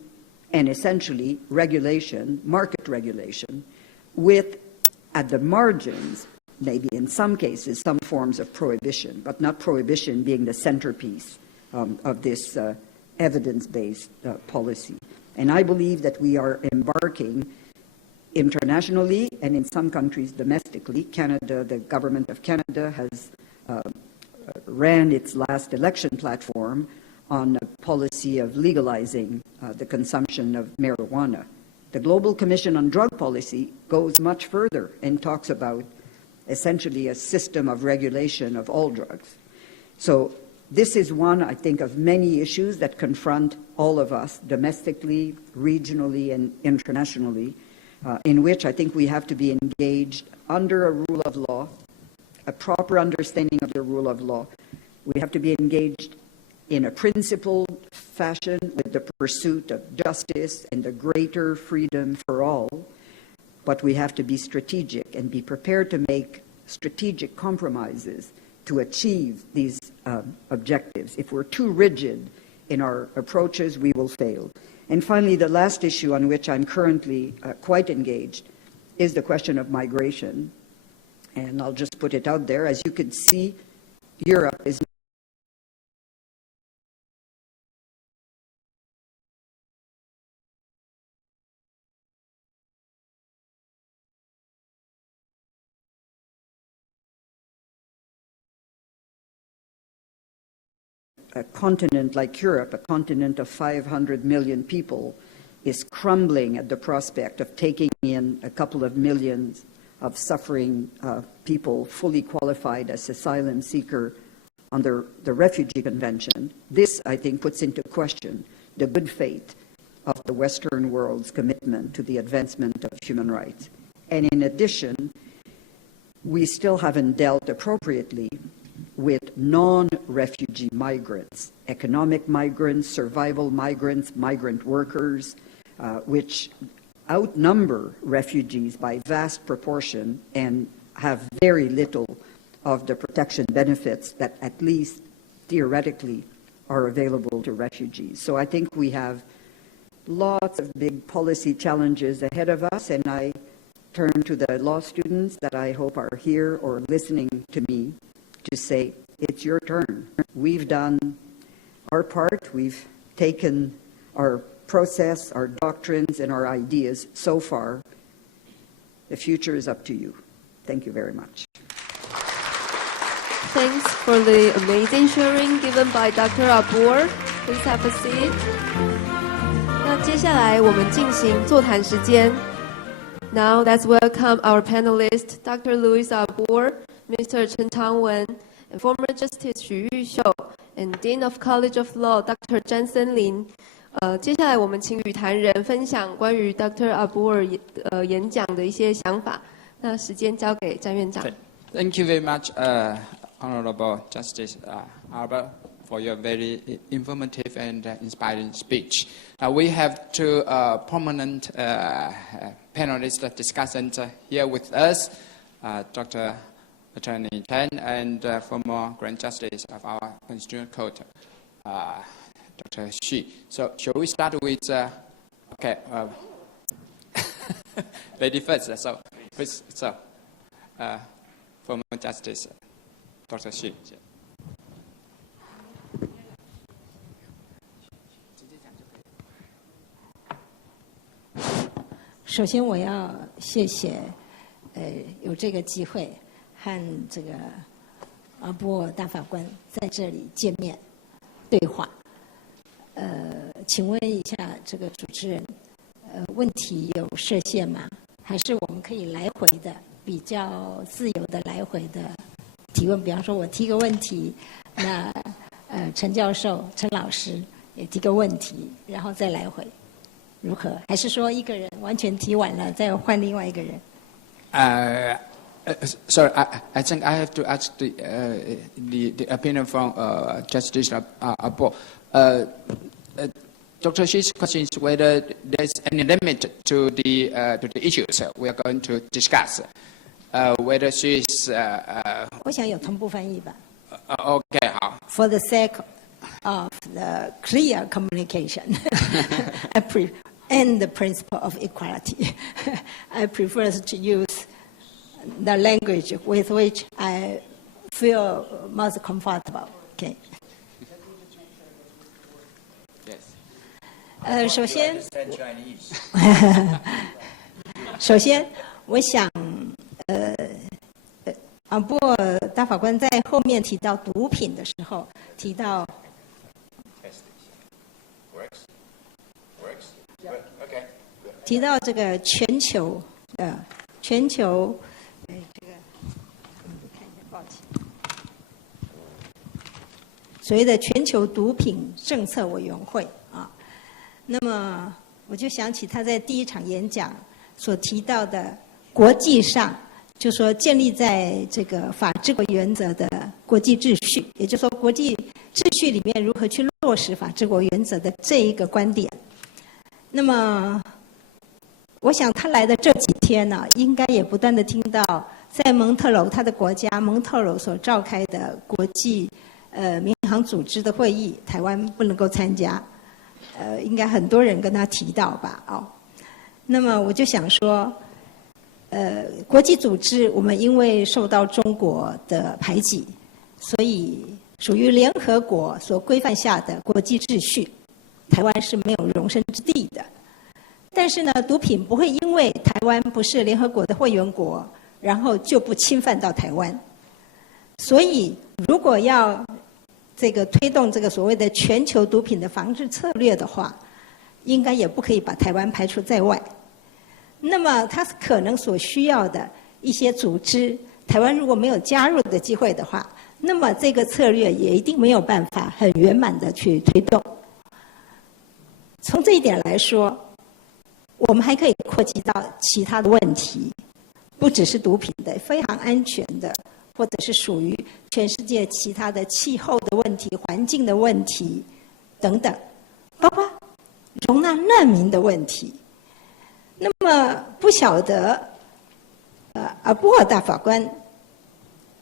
and essentially regulation, market regulation, with, at the margins, maybe in some cases, some forms of prohibition, but not prohibition being the centerpiece of this evidence-based policy. And I believe that we are embarking internationally and in some countries domestically. Canada, the government of Canada has ran its last election platform on a policy of legalizing the consumption of marijuana. The Global Commission on Drug Policy goes much further and talks about essentially a system of regulation of all drugs. So this is one, I think, of many issues that confront all of us domestically, regionally, and internationally, in which I think we have to be engaged under a rule of law, a proper understanding of the rule of law. We have to be engaged in a principled fashion with the pursuit of justice and the greater freedom for all, but we have to be strategic and be prepared to make strategic compromises to achieve these objectives. If we're too rigid in our approaches, we will fail. And finally, the last issue on which I'm currently quite engaged is the question of migration. And I'll just put it out there. As you can see, Europe is a continent like Europe, a continent of 500 million people, is crumbling at the prospect of taking in a couple of millions of suffering people fully qualified as asylum seeker under the Refugee Convention. This, I think, puts into question the good faith of the Western world's commitment to the advancement of human rights. And in addition, we still haven't dealt appropriately with non-refugee migrants, economic migrants, survival migrants, migrant workers, which outnumber refugees by vast proportion and have very little of the protection benefits that at least theoretically are available to refugees. So I think we have lots of big policy challenges ahead of us, and I turn to the law students that I hope are here or listening to me to say, it's your turn. We've done our part. We've taken our process, our doctrines, and our ideas so far. The future is up to you. Thank you very much. Thanks for the amazing sharing given by Dr. Arbour. Please have a seat. 那接下来我们进行座谈时间。Now let's welcome our panelists, Dr. Louise Arbour, Mr. Chen Tangwen, and former Justice Xu Yuxiu, and Dean of College of Law, Dr. Zhan Senlin. 接下来我们请与谈人分享关于 Dr. Arbour 演讲的一些想法。那时间交给詹院长。Thank you very much, Honorable Justice Arbour, for your very informative and inspiring speech. We have two prominent panelists, discussants here with us, Dr. Attorney Tang and former Grand Justice of our Constitutional Court, Dr. Xu. So, shall we start with, lady first. So, please, former Justice, Dr. Xu. 首先，我要谢谢有这个机会和这个阿波尔大法官在这里见面对话。请问一下这个主持人，问题有设限吗？还是我们可以来回的比较自由的来回的提问？比方说，我提个问题，那陈教授、陈老师也提个问题，然后再来回。 如何？还是说一个人完全提完了，再换另外一个人？ Sorry, I think I have to ask the opinion from Justice Arbour. Dr. Xi's question is whether there's any limit to the issues we are going to discuss. Whether she is. 我想有同步翻译吧。Okay, 好。 For the sake of the clear communication, and the principle of equality, I prefer to use the language with which I feel most comfortable. Okay. Yes. 首先，我想，阿波尔大法官在后面提到毒品的时候，提到。 提到这个全球，这个，看一下，抱歉，所谓的全球毒品政策委员会啊，那么我就想起他在第一场演讲所提到的国际上，就说建立在这个法治国原则的国际秩序，也就是说国际秩序里面如何去落实法治国原则的这一个观点，那么。 我想他来的这几天呢，应该也不断的听到，在蒙特娄他的国家蒙特娄所召开的国际民航行组织的会议，台湾不能够参加，应该很多人跟他提到吧，哦，那么我就想说，国际组织我们因为受到中国的排挤，所以属于联合国所规范下的国际秩序，台湾是没有容身之地的。但是呢，毒品不会因为台湾不是联合国的会员国，然后就不侵犯到台湾。所以，如果要这个推动这个所谓的全球毒品的防治策略的话，应该也不可以把台湾排除在外。那么，它可能所需要的一些组织，台湾如果没有加入的机会的话，那么这个策略也一定没有办法很圆满的去推动。从这一点来说，我们还可以扩及到其他的问题，不只是毒品的，非常安全的，或者是属于全世界其他的气候的问题、环境的问题等等，包括容纳难民的问题。那么不晓得，阿波尔大法官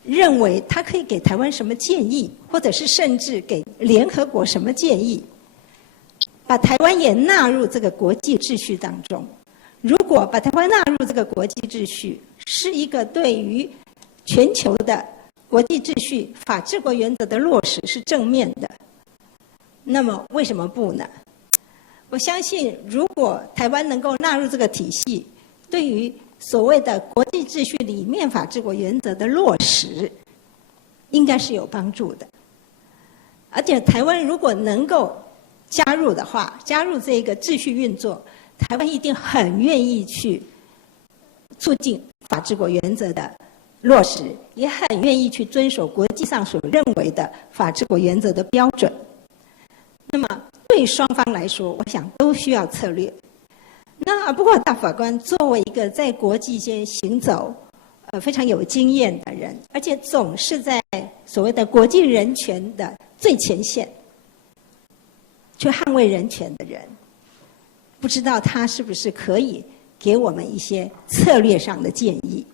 认为他可以给台湾什么建议，或者是甚至给联合国什么建议？把台湾也纳入这个国际秩序当中。如果把台湾纳入这个国际秩序，是一个对于全球的国际秩序、法治国原则的落实是正面的，那么为什么不呢？我相信，如果台湾能够纳入这个体系，对于所谓的国际秩序里面法治国原则的落实，应该是有帮助的。而且，台湾如果能够加入的话，加入这个秩序运作，台湾一定很愿意去促进法治国原则的落实，也很愿意去遵守国际上所认为的法治国原则的标准。那么对双方来说，我想都需要策略。那不过大法官作为一个在国际间行走非常有经验的人，而且总是在所谓的国际人权的最前线去捍卫人权的人，不知道他是不是可以给我们一些策略上的建议？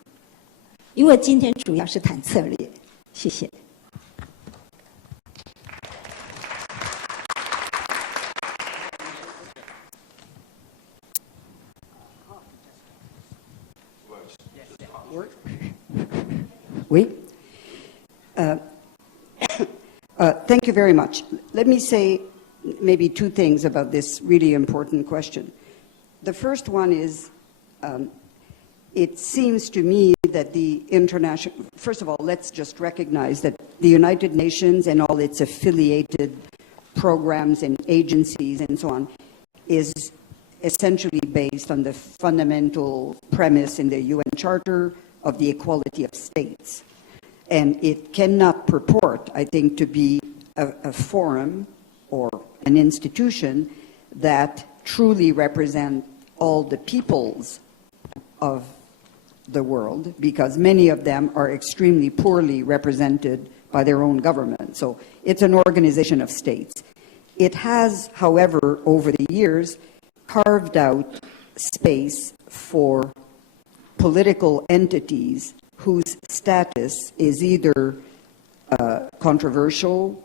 因为今天主要是谈策略。谢谢。Oui. Thank you very much. Let me say maybe two things about this really important question. The first one is, it seems to me that the international, first of all, let's just recognize that the United Nations and all its affiliated programs and agencies and so on is essentially based on the fundamental premise in the UN Charter of the equality of states. And it cannot purport, I think, to be a forum or an institution that truly represent all the peoples of the world, because many of them are extremely poorly represented by their own government. So it's an organization of states. It has, however, over the years, carved out space for political entities whose status is either controversial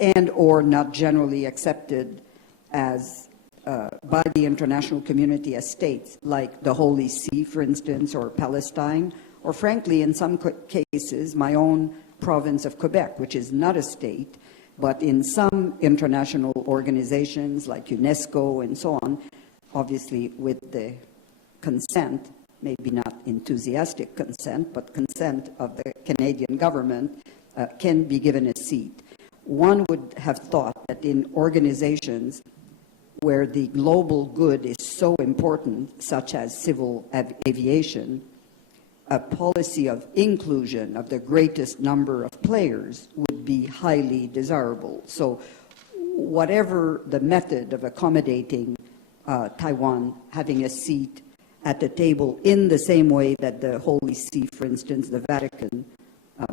and or not generally accepted as by the international community as states, like the Holy See, for instance, or Palestine, or frankly, in some cases, my own province of Quebec, which is not a state, but in some international organizations like UNESCO and so on, obviously with the consent, maybe not enthusiastic consent, but consent of the Canadian government, can be given a seat. One would have thought that in organizations where the global good is so important, such as civil aviation, a policy of inclusion of the greatest number of players would be highly desirable. So whatever the method of accommodating Taiwan having a seat at the table in the same way that the Holy See, for instance, the Vatican,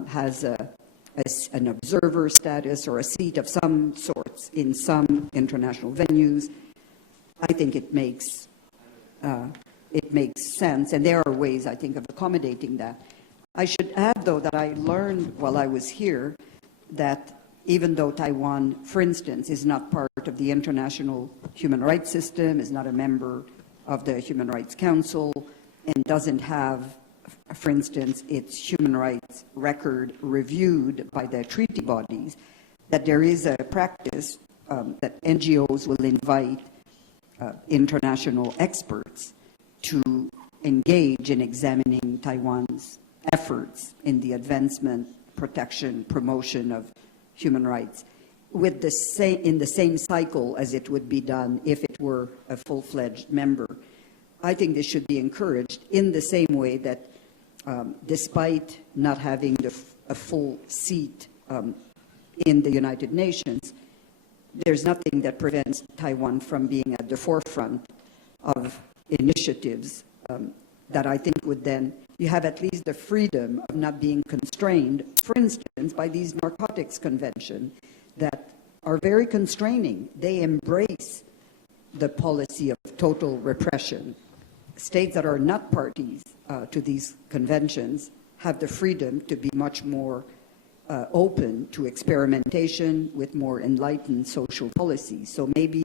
has an observer status or a seat of some sorts in some international venues, I think it makes sense, and there are ways, I think, of accommodating that. I should add, though, that I learned while I was here that even though Taiwan, for instance, is not part of the international human rights system, is not a member of the Human Rights Council, and doesn't have, for instance, its human rights record reviewed by the treaty bodies, that there is a practice that NGOs will invite international experts to engage in examining Taiwan's efforts in the advancement, protection, promotion of human rights with in the same cycle as it would be done if it were a full-fledged member. I think this should be encouraged in the same way that despite not having a full seat in the United Nations, there's nothing that prevents Taiwan from being at the forefront of initiatives that I think would then, you have at least the freedom of not being constrained, for instance, by these narcotics conventions that are very constraining. They embrace the policy of total repression. States that are not parties to these conventions have the freedom to be much more open to experimentation with more enlightened social policies. So maybe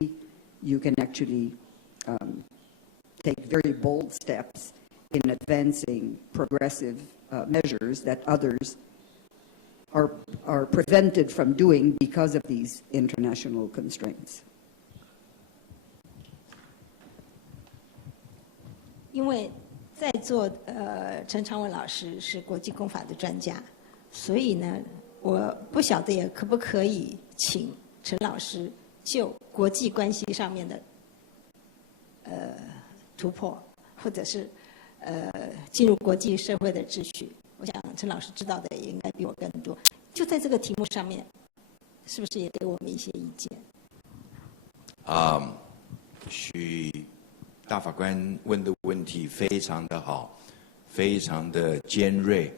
you can actually take very bold steps in advancing progressive measures that others are prevented from doing because of these international constraints. 因为在座陈长文老师是国际公法的专家，所以呢，我不晓得也可不可以请陈老师就国际关系上面的突破，或者是进入国际社会的秩序，我想陈老师知道的也应该比我更多。就在这个题目上面，是不是也给我们一些意见？许大法官问的问题非常的好，非常的尖锐。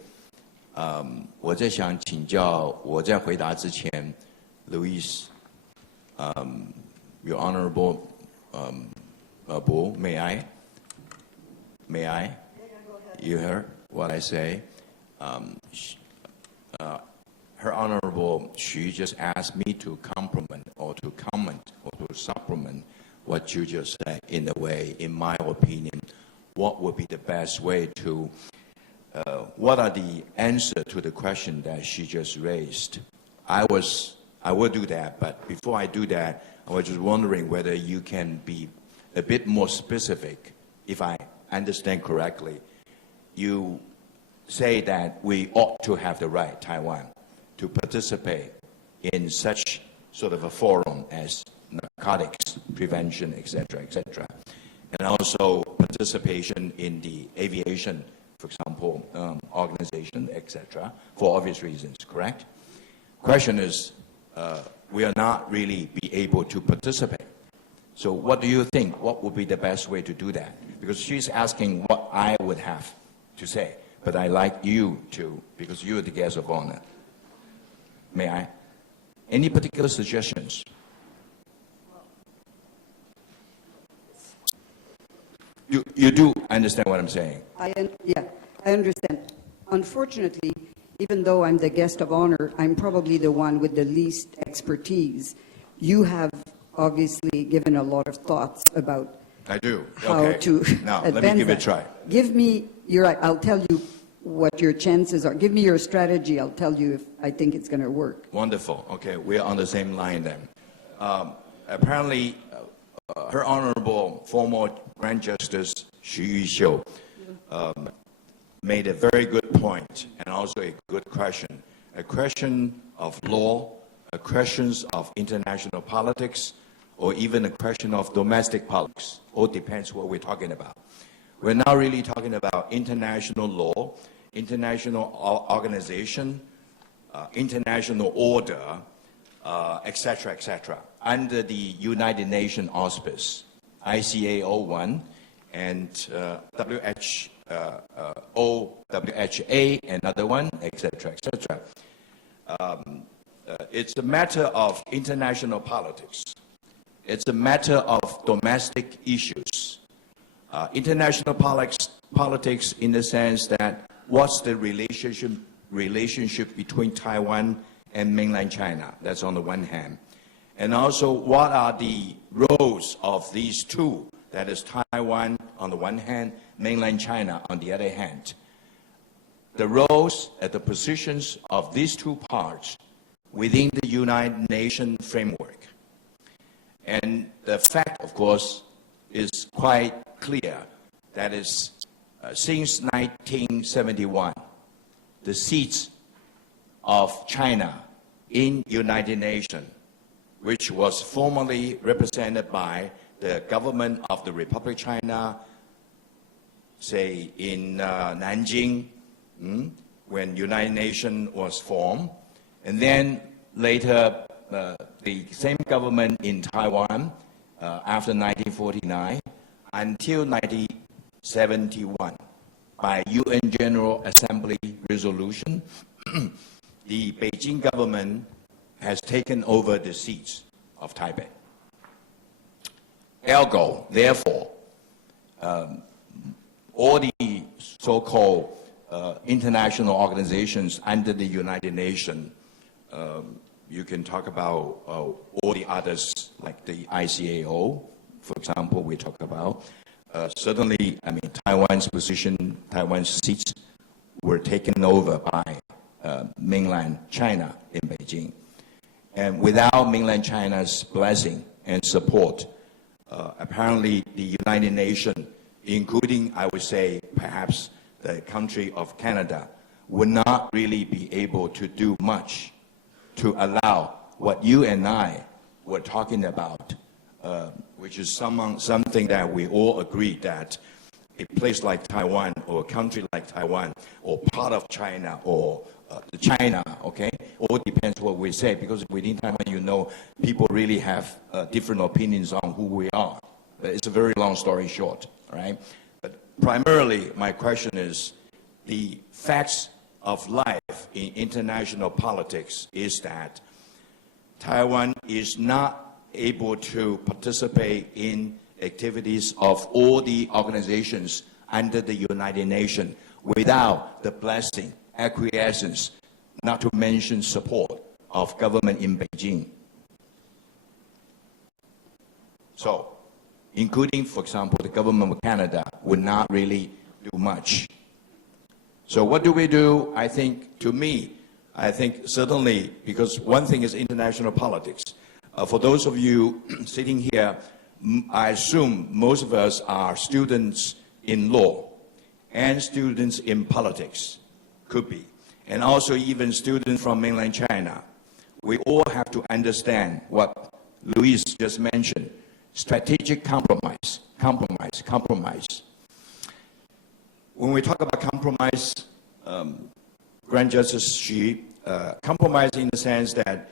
我在想请教，我在回答之前 ，Louise, Your Honorable Arbour, may I? May I? You heard what I say? Her Honorable Xu just asked me to compliment or to comment or to supplement what you just said in a way, in my opinion, what would be the best way to, what are the answer to the question that she just raised? I will do that, but before I do that, I was just wondering whether you can be a bit more specific, if I understand correctly. You say that we ought to have the right, Taiwan, to participate in such sort of a forum as narcotics prevention, etc., etc., and also participation in the aviation, for example, organization, etc., for obvious reasons, correct? Question is, we are not really be able to participate. So what do you think? What would be the best way to do that? Because she's asking what I would have to say, but I like you to, because you're the guest of honor. May I? Any particular suggestions? You do understand what I'm saying? Yeah, I understand. Unfortunately, even though I'm the guest of honor, I'm probably the one with the least expertise. You have obviously given a lot of thoughts about I do. how Okay. to Now, advance let me give it a that. try. Give me, you're right, I'll tell you what your chances are. Give me your strategy, I'll tell you if I think it's going to work. Wonderful. Okay, we're on the same line then. Apparently, Her Honorable former Grand Justice Xu Yixiu made a very good point and also a good question. A question of law, a question of international politics, or even a question of domestic politics. All depends what we're talking about. We're now really talking about international law, international organization, international order, etc., etc., under the United Nations auspice, ICAO1 and OWHA, another one, etc., etc. It's a matter of international politics. It's a matter of domestic issues. International politics in the sense that what's the relationship between Taiwan and mainland China. That's on the one hand. And also, what are the roles of these two? That is Taiwan on the one hand, mainland China on the other hand. The roles and the positions of these two parts within the United Nations framework. And the fact, of course, is quite clear. That is, since 1971, the seats of China in United Nations, which was formerly represented by the government of the Republic of China, say in Nanjing, when United Nations was formed, and then later the same government in Taiwan after 1949 until 1971 by UN General Assembly resolution, the Beijing government has taken over the seats of Taipei. Ergo, therefore, all the so-called international organizations under the United Nations, you can talk about all the others, like the ICAO, for example, we talk about. Certainly, I mean, Taiwan's position, Taiwan's seats were taken over by mainland China in Beijing. And without mainland China's blessing and support, apparently the United Nations, including, I would say, perhaps the country of Canada, would not really be able to do much to allow what you and I were talking about, which is something that we all agree that a place like Taiwan or a country like Taiwan or part of China or China, okay, all depends what we say, because within Taiwan, you know, people really have different opinions on who we are. It's a very long story short, right? But primarily, my question is, the facts of life in international politics is that Taiwan is not able to participate in activities of all the organizations under the United Nations without the blessing, acquiescence, not to mention support of government in Beijing. So, including, for example, the government of Canada would not really do much. So what do we do? I think, to me, I think certainly, because one thing is international politics. For those of you sitting here, I assume most of us are students in law and students in politics, could be, and also even students from mainland China. We all have to understand what Louise just mentioned, strategic compromise. When we talk about compromise, Grand Justice Xu, compromise in the sense that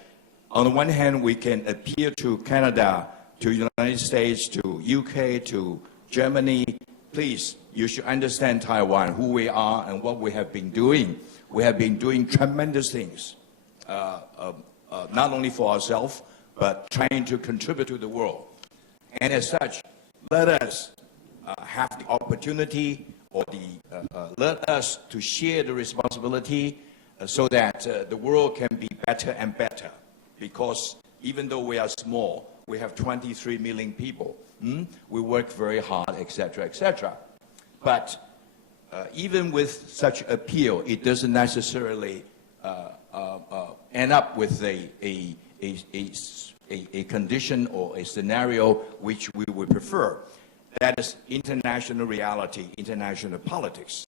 on the one hand, we can appeal to Canada, to United States, to UK, to Germany. Please, you should understand Taiwan, who we are and what we have been doing. We have been doing tremendous things, not only for ourselves, but trying to contribute to the world. And as such, let us have the opportunity or let us to share the responsibility so that the world can be better and better. Because even though we are small, we have 23 million people. We work very hard, etc., etc. But even with such appeal, it doesn't necessarily end up with a condition or a scenario which we would prefer. That is international reality, international politics.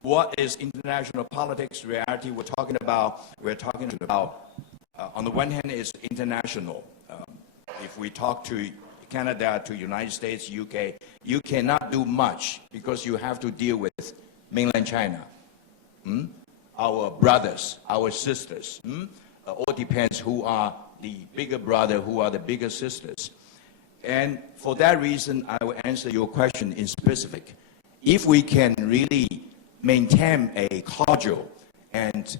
What is international politics reality we're talking about? We're talking about, on the one hand, is international. If we talk to Canada, to United States, UK, you cannot do much because you have to deal with mainland China. Our brothers, our sisters. All depends who are the bigger brother, who are the bigger sisters. And for that reason, I will answer your question in specific. If we can really maintain a cordial and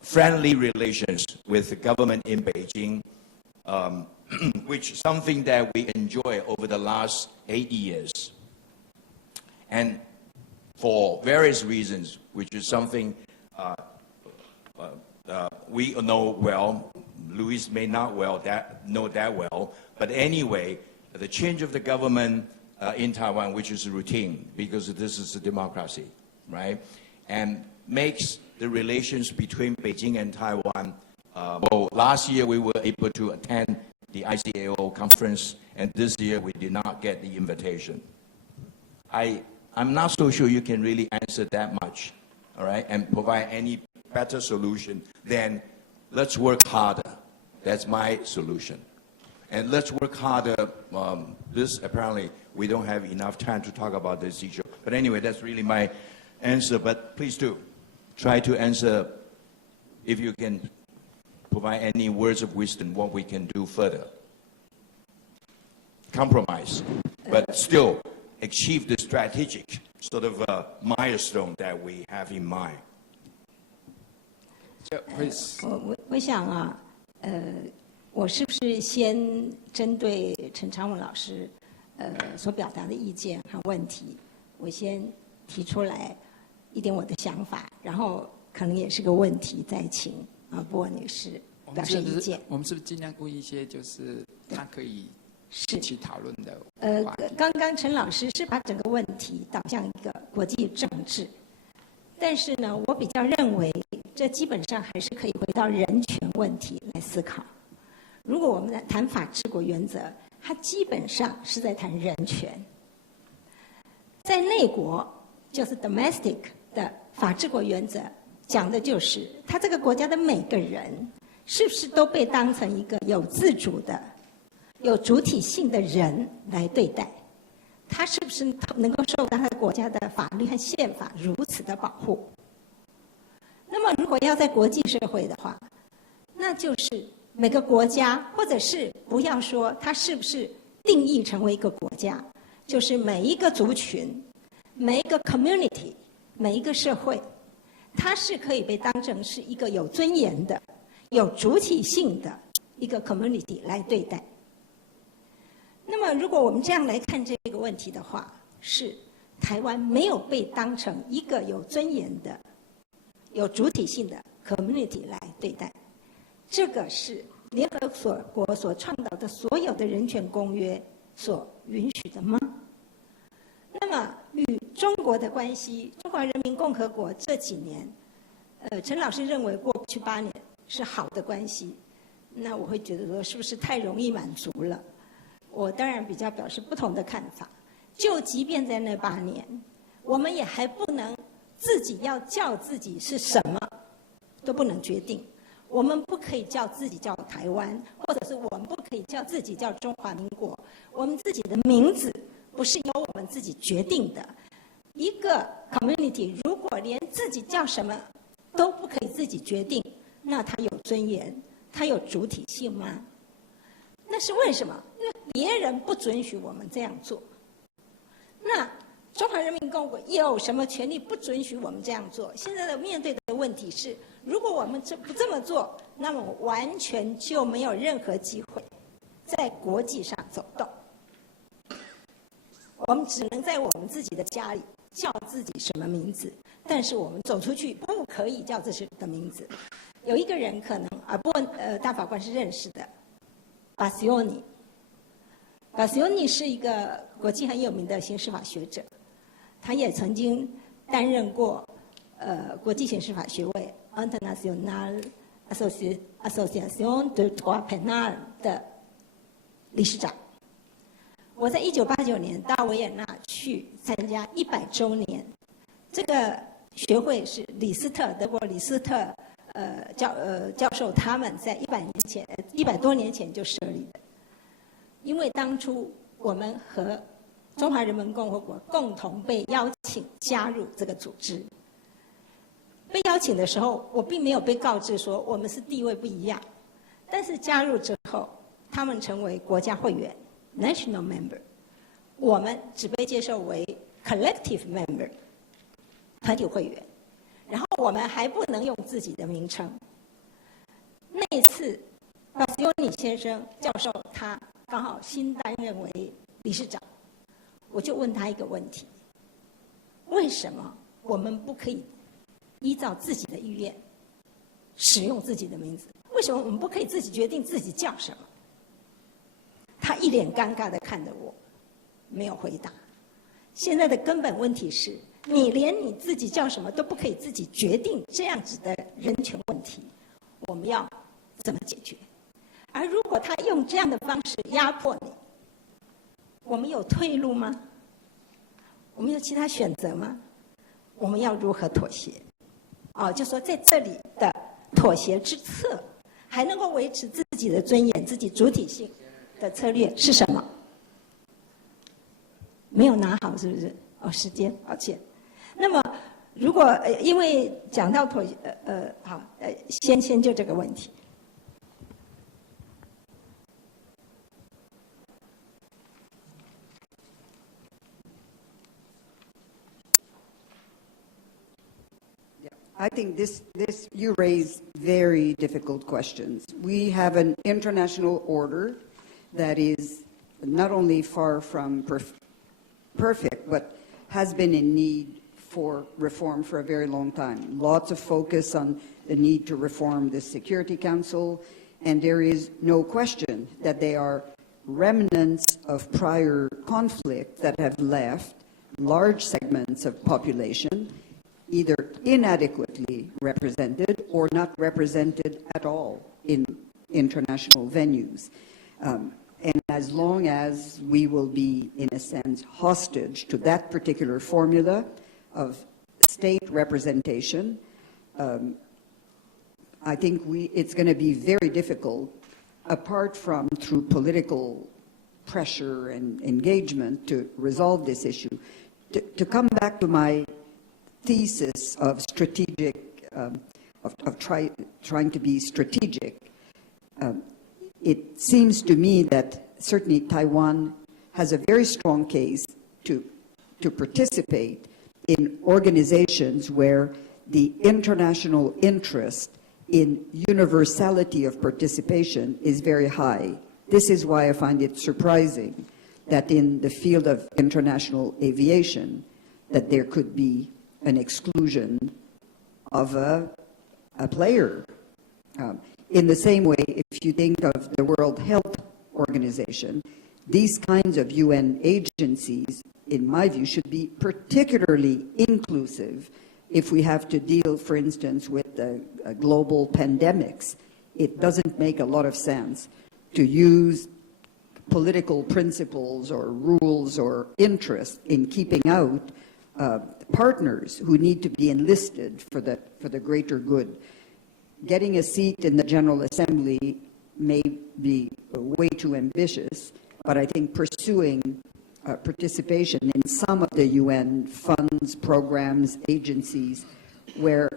friendly relations with the government in Beijing, which is something that we enjoy over the last 8 years. And for various reasons, which is something we know well. Louise may not know that well, but anyway, the change of the government in Taiwan, which is routine because this is a democracy, right, and makes the relations between Beijing and Taiwan. Well, last year we were able to attend the ICAO conference, and this year we did not get the invitation. I'm not so sure you can really answer that much, all right, and provide any better solution than let's work harder. That's my solution. And let's work harder. This apparently we don't have enough time to talk about this issue. But anyway, that's really my answer. But please do try to answer if you can provide any words of wisdom what we can do further. Compromise, but still achieve the strategic sort of milestone that we have in mind. Please. 我想啊，我是不是先针对陈长文老师所表达的意见和问题，我先提出来一点我的想法，然后可能也是个问题，再请波尔女士表示意见。我们是不是尽量问一些就是他可以一起讨论的？刚刚陈老师是把整个问题导向一个国际政治，但是呢，我比较认为这基本上还是可以回到人权问题来思考。如果我们在谈法治国原则，它基本上是在谈人权。在内国就是 domestic 的法治国原则，讲的就是他这个国家的每个人是不是都被当成一个有自主的、有主体性的人来对待，他是不是能够受到他的国家的法律和宪法如此的保护。那么如果要在国际社会的话，那就是每个国家，或者是不要说它是不是定义成为一个国家，就是每一个族群、每一个 community、每一个社会，它是可以被当成是一个有尊严的、有主体性的一个 community 来对待。那么如果我们这样来看这个问题的话，是台湾没有被当成一个有尊严的、有主体性的 community 来对待。这个是联合国所创造的所有的人权公约所允许的吗？那么与中国的关系，中华人民共和国这几年，陈老师认为过去8年是好的关系，那我会觉得说是不是太容易满足了？我当然比较表示不同的看法。就即便在那8年，我们也还不能自己要叫自己是什么都不能决定。我们不可以叫自己叫台湾，或者是我们不可以叫自己叫中华民国。我们自己的名字不是由我们自己决定的。一个 community 如果连自己叫什么都不可以自己决定，那它有尊严，它有主体性吗？那是为什么？因为别人不准许我们这样做。那中华人民共和国有什么权利不准许我们这样做？现在的面对的问题是，如果我们不这么做，那么完全就没有任何机会在国际上走动。我们只能在我们自己的家里叫自己什么名字，但是我们走出去不可以叫自己的名字。有一个人可能大法官是认识的，巴西欧尼。巴西欧尼是一个国际很有名的刑事法学者，他也曾经担任过国际刑事法学会 International Association de Droit Pénal 的理事长。我在1989年到维也纳去参加100周年，这个学会是德国李斯特教授他们在100多年前就设立的。因为当初我们和中华人民共和国共同被邀请加入这个组织。被邀请的时候，我并没有被告知说我们是地位不一样，但是加入之后，他们成为国家会员 （national member）， 我们只被接受为 collective member， 团体会员。然后我们还不能用自己的名称。那一次，巴西欧尼先生教授他刚好新担任为理事长，我就问他一个问题：为什么我们不可以依照自己的意愿使用自己的名字？为什么我们不可以自己决定自己叫什么？他一脸尴尬地看着我，没有回答。现在的根本问题是，你连你自己叫什么都不可以自己决定，这样子的人权问题，我们要怎么解决？而如果他用这样的方式压迫你，我们有退路吗？我们有其他选择吗？我们要如何妥协？就说在这里的妥协之策，还能够维持自己的尊严、自己主体性的策略是什么？没有拿好，是不是？时间，抱歉。那么，如果因为讲到妥协，好，先就这个问题。I think you raise very difficult questions. We have an international order that is not only far from perfect, but has been in need for reform for a very long time. Lots of focus on the need to reform the Security Council, and there is no question that they are remnants of prior conflict that have left large segments of population either inadequately represented or not represented at all in international venues. And as long as we will be, in a sense, hostage to that particular formula of state representation, I think it's going to be very difficult, apart from through political pressure and engagement, to resolve this issue. To come back to my thesis of strategic, trying to be strategic, it seems to me that certainly Taiwan has a very strong case to participate in organizations where the international interest in universality of participation is very high. This is why I find it surprising that in the field of international aviation, that there could be an exclusion of a player. In the same way, if you think of the World Health Organization, these kinds of UN agencies, in my view, should be particularly inclusive if we have to deal, for instance, with global pandemics. It doesn't make a lot of sense to use political principles or rules or interest in keeping out partners who need to be enlisted for the greater good. Getting a seat in the General Assembly may be way too ambitious, but I think pursuing participation in some of the UN funds, programs, agencies, where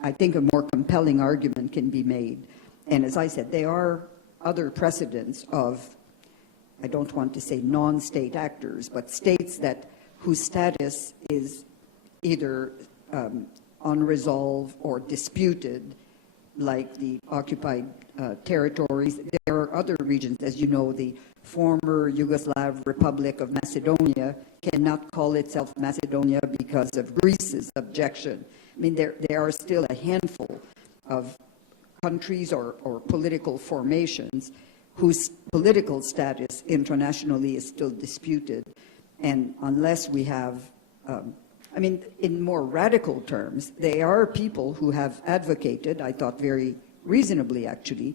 I think a more compelling argument can be made. And as I said, there are other precedents of, I don't want to say non-state actors, but states whose status is either unresolved or disputed, like the occupied territories. There are other regions, as you know, the former Yugoslav Republic of Macedonia cannot call itself Macedonia because of Greece's objection. I mean, there are still a handful of countries or political formations whose political status internationally is still disputed. And unless we have, I mean, in more radical terms, there are people who have advocated, I thought very reasonably actually,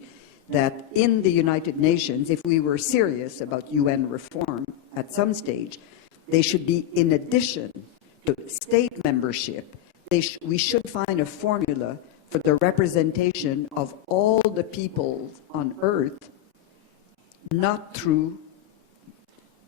that in the United Nations, if we were serious about UN reform at some stage, they should be, in addition to state membership, we should find a formula for the representation of all the people on earth, not through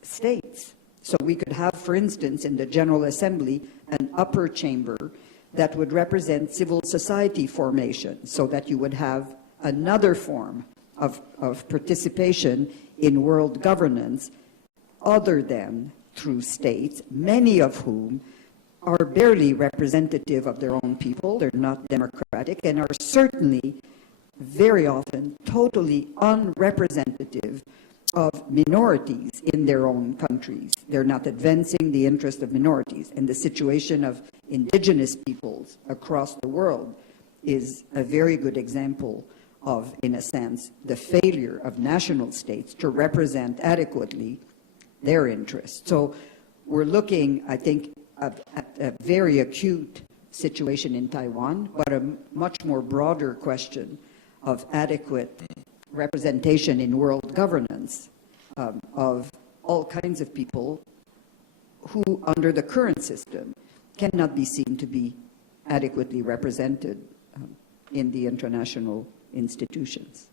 states. So we could have, for instance, in the General Assembly, an upper chamber that would represent civil society formation, so that you would have another form of participation in world governance other than through states, many of whom are barely representative of their own people. They're not democratic and are certainly very often totally unrepresentative of minorities in their own countries. They're not advancing the interest of minorities. And the situation of indigenous peoples across the world is a very good example of, in a sense, the failure of national states to represent adequately their interests. So we're looking, I think, at a very acute situation in Taiwan, but a much more broader question of adequate representation in world governance of all kinds of people who, under the current system, cannot be seen to be adequately represented in the international institutions.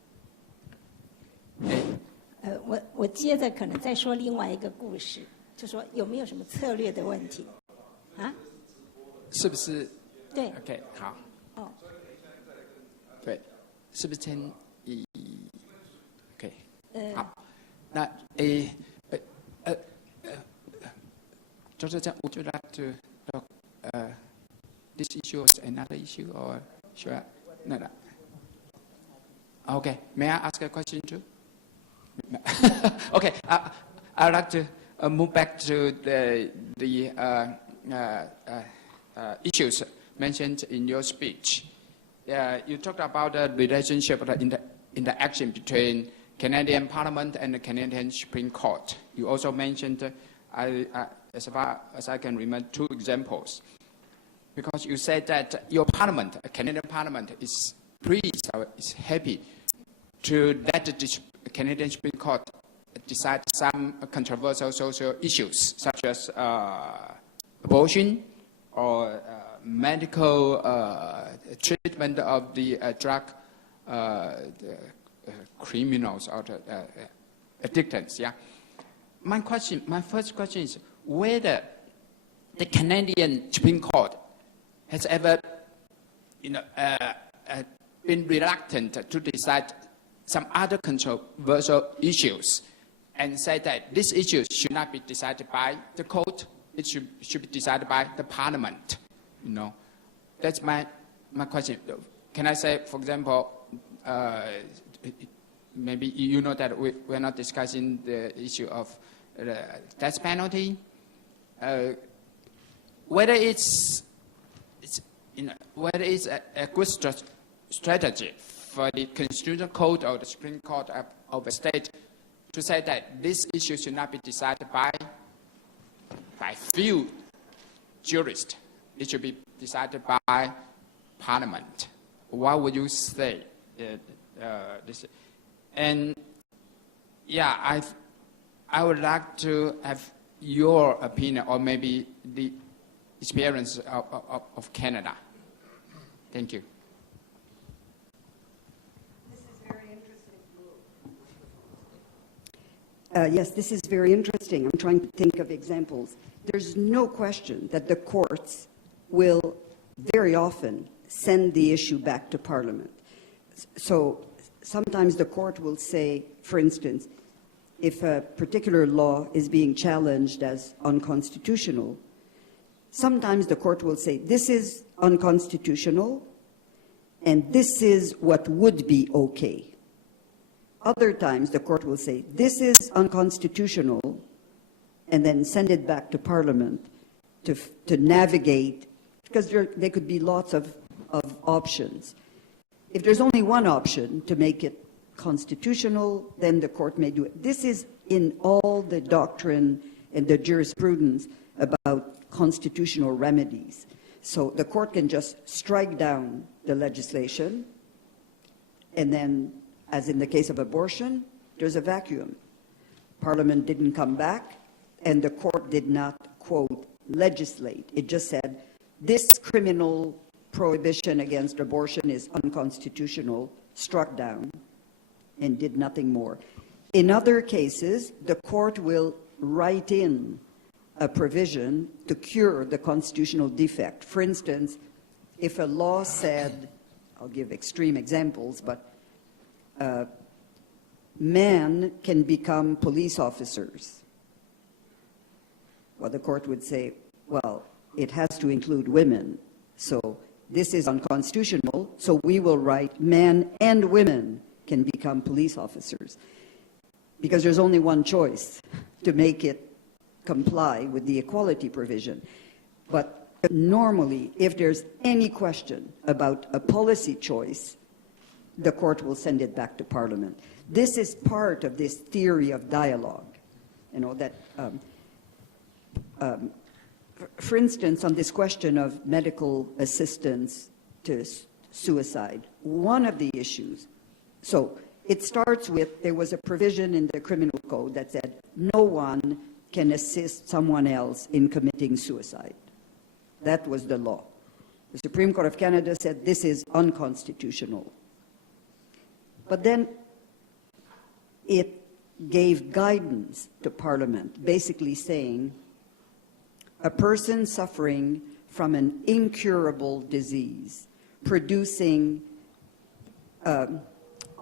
我接着可能再说另外一个故事，就说有没有什么策略的问题啊？是不是？对。OK， 好。哦。对，是不是先以 OK？ 好，那就是这样。Would you like to talk this issue or another issue or sure? No. Okay. May I ask a question too? Okay. I'd like to move back to the issues mentioned in your speech. You talked about the relationship, the interaction between Canadian Parliament and the Canadian Supreme Court. You also mentioned, as far as I can remember, 2 examples. Because you said that your Parliament, Canadian Parliament, is pleased or is happy to let the Canadian Supreme Court decide some controversial social issues, such as abortion or medical treatment of the drug criminals or addicts. Yeah. My first question is whether the Canadian Supreme Court has ever, been reluctant to decide some other controversial issues and say that these issues should not be decided by the court, it should be decided by the Parliament. That's my question. Can I say, for example, maybe you know that we're not discussing the issue of the death penalty, whether it's a good strategy for the Constitutional Court or the Supreme Court of a state to say that this issue should not be decided by few jurists. It should be decided by Parliament. What would you say? And yeah, I would like to have your opinion or maybe the experience of Canada. Thank you. This is very interesting. Yes, this is very interesting. I'm trying to think of examples. There's no question that the courts will very often send the issue back to Parliament. So sometimes the court will say, for instance, if a particular law is being challenged as unconstitutional, sometimes the court will say, this is unconstitutional, and this is what would be okay. Other times the court will say, this is unconstitutional, and then send it back to Parliament to navigate, because there could be lots of options. If there's only one option to make it constitutional, then the court may do it. This is in all the doctrine and the jurisprudence about constitutional remedies. So the court can just strike down the legislation, and then, as in the case of abortion, there's a vacuum. Parliament didn't come back, and the court did not, quote, legislate. It just said, this criminal prohibition against abortion is unconstitutional, struck down, and did nothing more. In other cases, the court will write in a provision to cure the constitutional defect. For instance, if a law said, I'll give extreme examples, but men can become police officers. Well, the court would say, well, it has to include women. So this is unconstitutional, so we will write men and women can become police officers. Because there's only one choice to make it comply with the equality provision. But Normally, if there's any question about a policy choice, the court will send it back to Parliament. This is part of this theory of dialogue, you know, that, for instance, on this question of medical assistance to suicide, one of the issues, so it starts with, there was a provision in the criminal code that said no one can assist someone else in committing suicide. That was the law. The Supreme Court of Canada said this is unconstitutional. But then it gave guidance to Parliament, basically saying a person suffering from an incurable disease, producing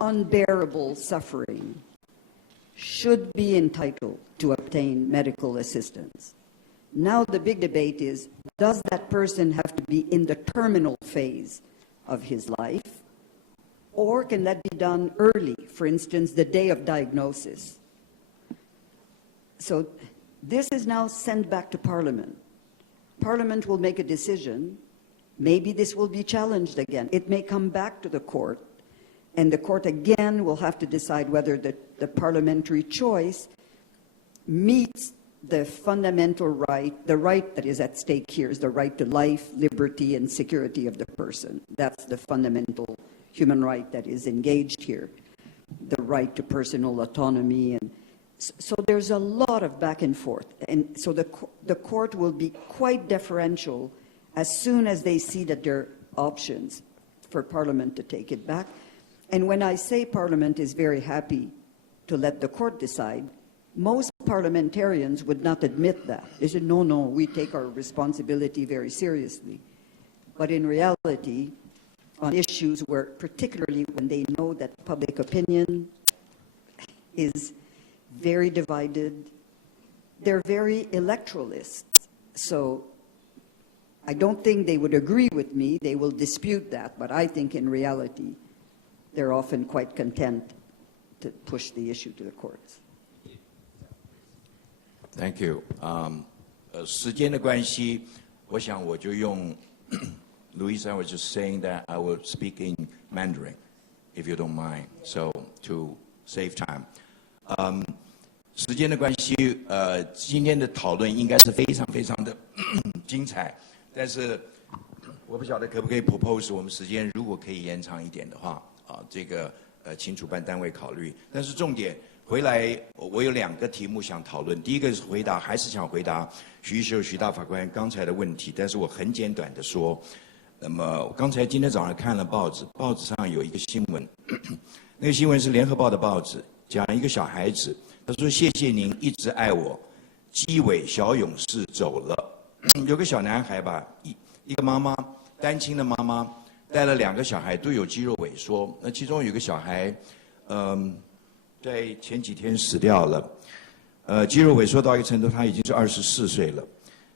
unbearable suffering, should be entitled to obtain medical assistance. Now the big debate is, does that person have to be in the terminal phase of his life? Or can that be done early, for instance, the day of diagnosis? So this is now sent back to Parliament. Parliament will make a decision. Maybe this will be challenged again. It may come back to the court, and the court again will have to decide whether the parliamentary choice meets the fundamental right. The right that is at stake here is the right to life, liberty, and security of the person. That's the fundamental human right that is engaged here, the right to personal autonomy. And so there's a lot of back and forth. And so the court will be quite deferential as soon as they see that there are options for Parliament to take it back. And when I say Parliament is very happy to let the court decide, most parliamentarians would not admit that. They said, no, we take our responsibility very seriously. But in reality, on issues where, particularly when they know that public opinion is very divided, they're very electoralists. So I don't think they would agree with me. They will dispute that. But I think in reality, they're often quite content to push the issue to the courts. Thank you. 时间的关系，我想我就用 Louise, I was just saying that I will speak in Mandarin, if you don't mind, so to save time. 时间的关系，今天的讨论应该是非常非常的精彩，但是我不晓得可不可以 propose 我们时间如果可以延长一点的话，这个请主办单位考虑。但是重点回来，我有2个题目想讨论。第一个是还是想回答徐大法官刚才的问题，但是我很简短的说。那么刚才今天早上看了报纸，报纸上有一个新闻，那个新闻是联合报的报纸，讲一个小孩子，他说谢谢您一直爱我，鸡尾小勇士走了。有个小男孩吧，一个妈妈，单亲的妈妈，带了2个小孩都有肌肉萎缩，那其中有一个小孩，在前几天死掉了，肌肉萎缩到一个程度，他已经是24岁了。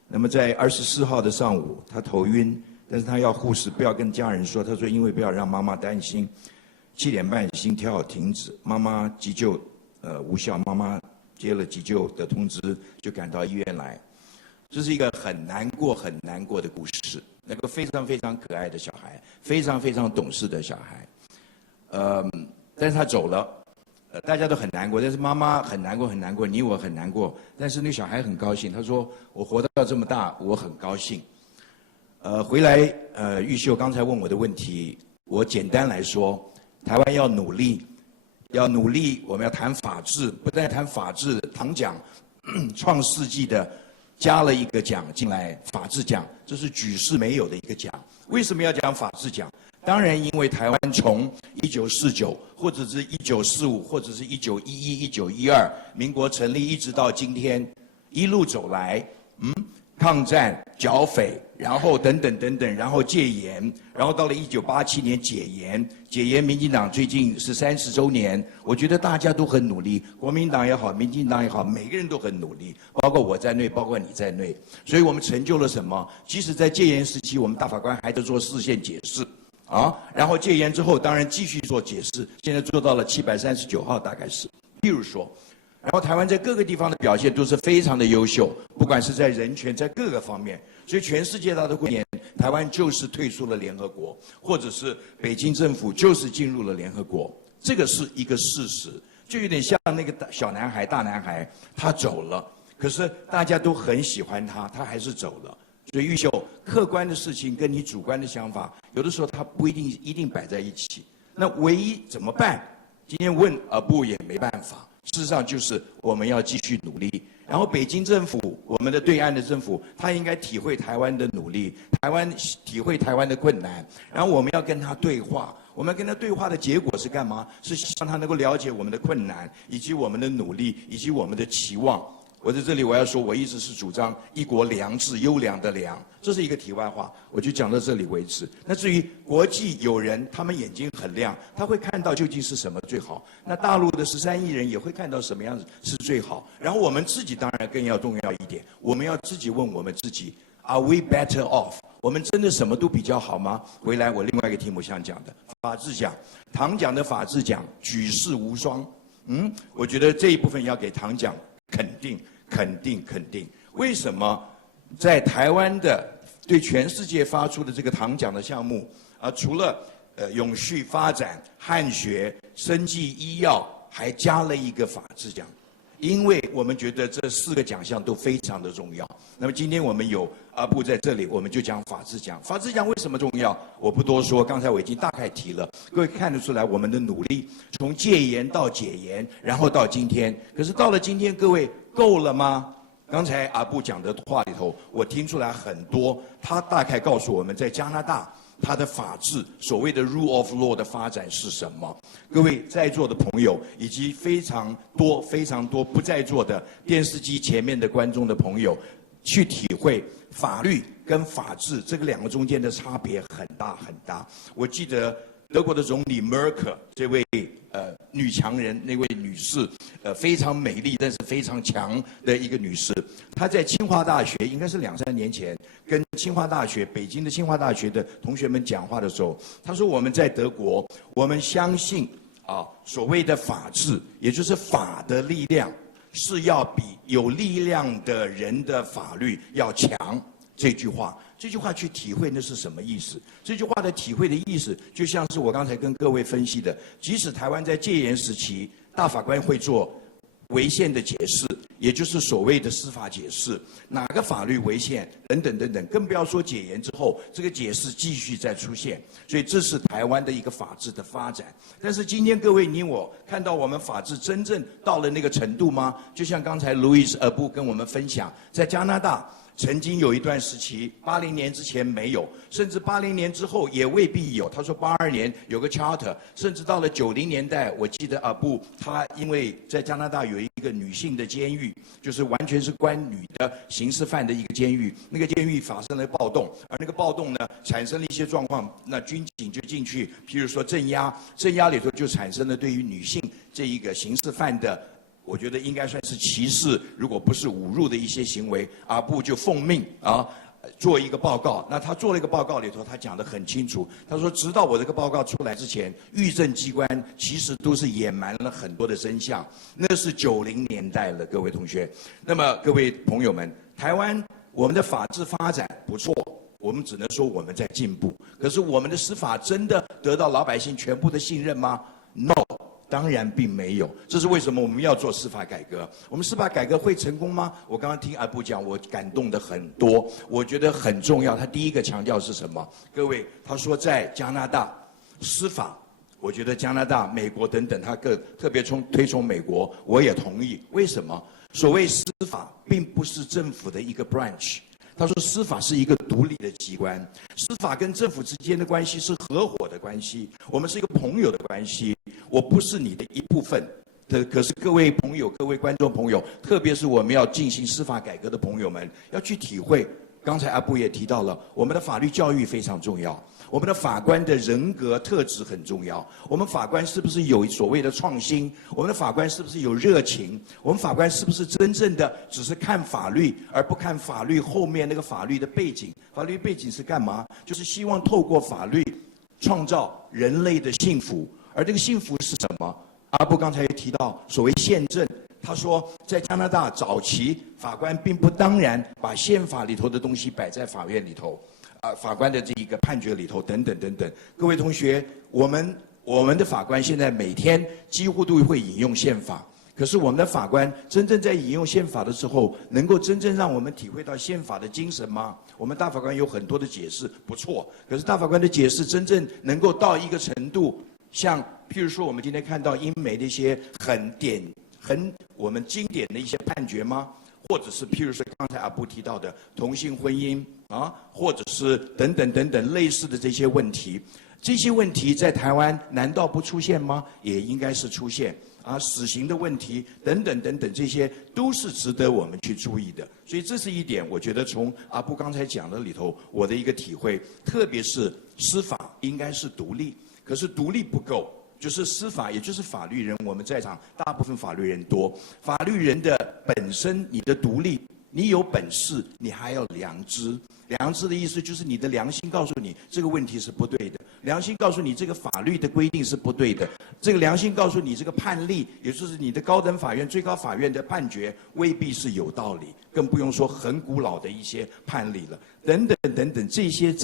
那么在24号的上午，他头晕。但是他要护士不要跟家人说，他说因为不要让妈妈担心，7点半心跳停止，妈妈急救无效，妈妈接了急救的通知就赶到医院来，这是一个很难过的故事。那个非常非常可爱的小孩，非常非常懂事的小孩，但是他走了，大家都很难过，但是妈妈很难过，你我很难过，但是那个小孩很高兴，他说我活到这么大，我很高兴。回来，玉秀刚才问我的问题，我简单来说，台湾要努力，我们要谈法治，不但谈法治，唐奖创世纪的加了一个奖进来，法治奖，这是举世没有的一个奖。为什么要讲法治奖？当然，因为台湾从1949，或者是1945，或者是1911、1912，民国成立一直到今天，一路走来，抗战、剿匪，然后等等，然后戒严，然后到了1987年解严，民进党最近是30周年，我觉得大家都很努力，国民党也好，民进党也好，每个人都很努力，包括我在内，包括你在内，所以我们成就了什么？即使在戒严时期，我们大法官还在做释宪解释，然后戒严之后，当然继续做解释，现在做到了739号，大概是，譬如说。然后台湾在各个地方的表现都是非常的优秀，不管管是在人权，在各个方面，所以全世界它都会念台湾就是退出了联合国，或者是北京政府就是进入了联合国，这个是一个事实，就有点像那个小男孩、大男孩，他走了，可是大家都很喜欢他，他还是走了。所以玉秀，客观的事情跟你主观的想法，有的时候它不一定摆在一起。那唯一怎么办？今天问不也没办法。事实上就是我们要继续努力。然后北京政府，我们的对岸的政府，他应该体会台湾的努力，体会台湾的困难。然后我们要跟他对话。我们跟他对话的结果是干嘛？是希望他能够了解我们的困难，以及我们的努力，以及我们的期望。我在这里我要说，我一直是主张一国良治，优良的良，这是一个题外话，我就讲到这里为止。那至于国际友人，他们眼睛很亮，他会看到究竟是什么最好。那大陆的13亿人也会看到什么样子是最好。然后我们自己当然更要重要一点，我们要自己问我们自己 ，Are we better off？ 我们真的什么都比较好吗？回来我另外一个题目想讲的法治奖，唐奖的法治奖举世无双。我觉得这一部分要给唐奖肯定。为什么在台湾的对全世界发出的这个唐奖的项目除了永续发展、汉学、生技医药，还加了一个法治奖？因为我们觉得这4个奖项都非常的重要。那么今天我们有阿布在这里，我们就讲法治奖。法治奖为什么重要？我不多说，刚才我已经大概提了。各位看得出来我们的努力，从戒严到解严，然后到今天。可是到了今天，各位够了吗？刚才阿布讲的话里头，我听出来很多。他大概告诉我们在加拿大，它的法治所谓的 rule of law 的发展是什么？各位在座的朋友，以及非常多不在座的电视机前面的观众的朋友，去体会法律跟法治这个2个中间的差别很大。我记得德国的总理默克尔这位女强人，那位女士，非常美丽但是非常强的一个女士。她在清华大学，应该是2、3年前，跟北京的清华大学的同学们讲话的时候，她说：“我们在德国，我们相信所谓的法治，也就是法的力量，是要比有力量的人的法律要强。”这句话去体会那是什么意思？这句话的体会的意思，就像是我刚才跟各位分析的，即使台湾在戒严时期，大法官会做违宪的解释，也就是所谓的司法解释，哪个法律违宪等等，更不要说解严之后，这个解释继续再出现。所以这是台湾的一个法治的发展。但是今天各位你我看到我们法治真正到了那个程度吗？就像刚才 Louise Arbour 跟我们分享，在加拿大曾经有一段时期，80年之前没有，甚至80年之后也未必有。他说82年有个 charter， 甚至到了90年代，我记得阿布他因为在加拿大有一个女性的监狱，就是完全是关女的刑事犯的一个监狱，那个监狱发生了暴动，而那个暴动呢产生了一些状况，那军警就进去，譬如说镇压里头就产生了对于女性这一个刑事犯的，我觉得应该算是歧视，如果不是侮辱的一些行为，阿布就奉命做一个报告。那他做了一个报告里头，他讲得很清楚。他说，直到我这个报告出来之前，狱政机关其实都是掩瞒了很多的真相。那是90年代了，各位同学。那么各位朋友们，台湾我们的法治发展不错，我们只能说我们在进步。可是我们的司法真的得到老百姓全部的信任吗 ？No。当然并没有，这是为什么我们要做司法改革？我们司法改革会成功吗？我刚刚听阿布讲，我感动的很多，我觉得很重要。他第一个强调是什么？各位，他说在加拿大司法，我觉得加拿大、美国等等，他特别推崇美国，我也同意。为什么？所谓司法并不是政府的一个 branch。他说，司法是一个独立的机关，司法跟政府之间的关系是合伙的关系，我们是一个朋友的关系，我不是你的一部分。可是各位朋友、各位观众朋友，特别是我们要进行司法改革的朋友们，要去体会。刚才阿布也提到了，我们的法律教育非常重要，我们的法官的人格特质很重要。我们法官是不是有所谓的创新？我们的法官是不是有热情？我们法官是不是真正的只是看法律，而不看法律后面那个法律的背景？法律背景是干嘛？就是希望透过法律创造人类的幸福。而这个幸福是什么？阿布刚才也提到所谓宪政，他说，在加拿大早期法官并不当然把宪法里头的东西摆在法院里头，法官的这一个判决里头等等等等。各位同学，我们的法官现在每天几乎都会引用宪法。可是我们的法官真正在引用宪法的时候，能够真正让我们体会到宪法的精神吗？我们大法官有很多的解释，不错。可是大法官的解释真正能够到一个程度，像譬如说我们今天看到英美的一些很我们经典的一些判决吗？或者是譬如说刚才阿布提到的同性婚姻啊，或者是等等等等类似的这些问题，这些问题在台湾难道不出现吗？也应该是出现。死刑的问题等等等等，这些都是值得我们去注意的。所以这是一点，我觉得从阿布刚才讲的里头，我的一个体会，特别是司法应该是独立，可是独立不够，就是司法，也就是法律人，我们在场大部分法律人多，法律人的本身你的独立，你有本事，你还要良知。良知的意思就是你的良心告诉你这个问题是不对的，良心告诉你这个法律的规定是不对的，这个良心告诉你这个判例，也就是你的高等法院、最高法院的判决未必是有道理，更不用说很古老的一些判例了，等等等等，这些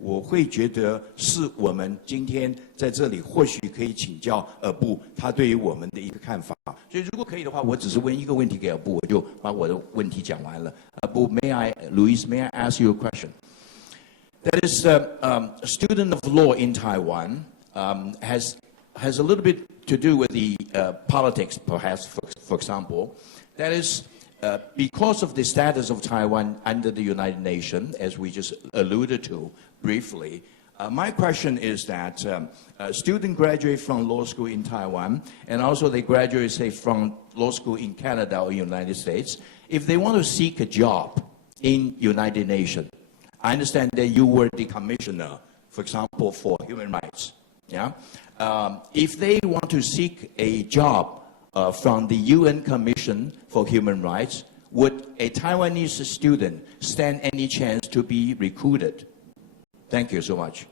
我会觉得是我们今天在这里或许可以请教尔布他对于我们的一个看法。所以如果可以的话，我只是问一个问题给尔布，我就把我的问题讲完了。尔布 Louise, may I ask you a question? That is, a student of law in Taiwan has a little bit to do with the politics, perhaps, for example. That is, because of the status of Taiwan under the United Nations, as we just alluded to briefly, my question is that students graduate from law school in Taiwan, and also they graduate, say, from law school in Canada or United States. If they want to seek a job in United Nations, I understand that you were the commissioner, for example, for human rights. Yeah. If they want to seek a job from the UN Commission for Human Rights, would a Taiwanese student stand any chance to be recruited? Thank you so much.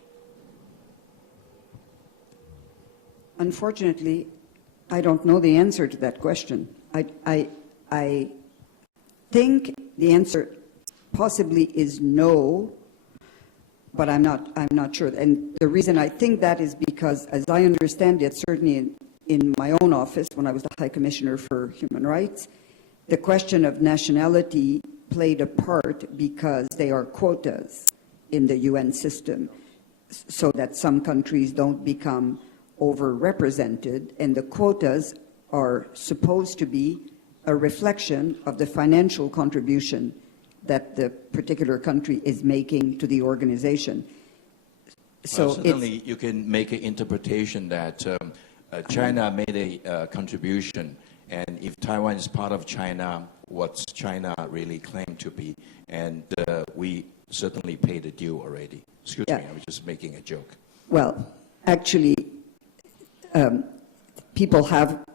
Unfortunately, I don't know the answer to that question. I think the answer possibly is no, but I'm not sure. And the reason I think that is because, as I understand it, certainly in my own office when I was the High Commissioner for Human Rights, the question of nationality played a part because they are quotas in the UN system, so that some countries don't become overrepresented, and the quotas are supposed to be a reflection of the financial contribution that the particular country is making to the organization. So certainly you can make an interpretation that China made a contribution, and if Taiwan is part of China, what's China really claimed to be? And we certainly paid the due already. Excuse me, I was just making a joke. Well, actually,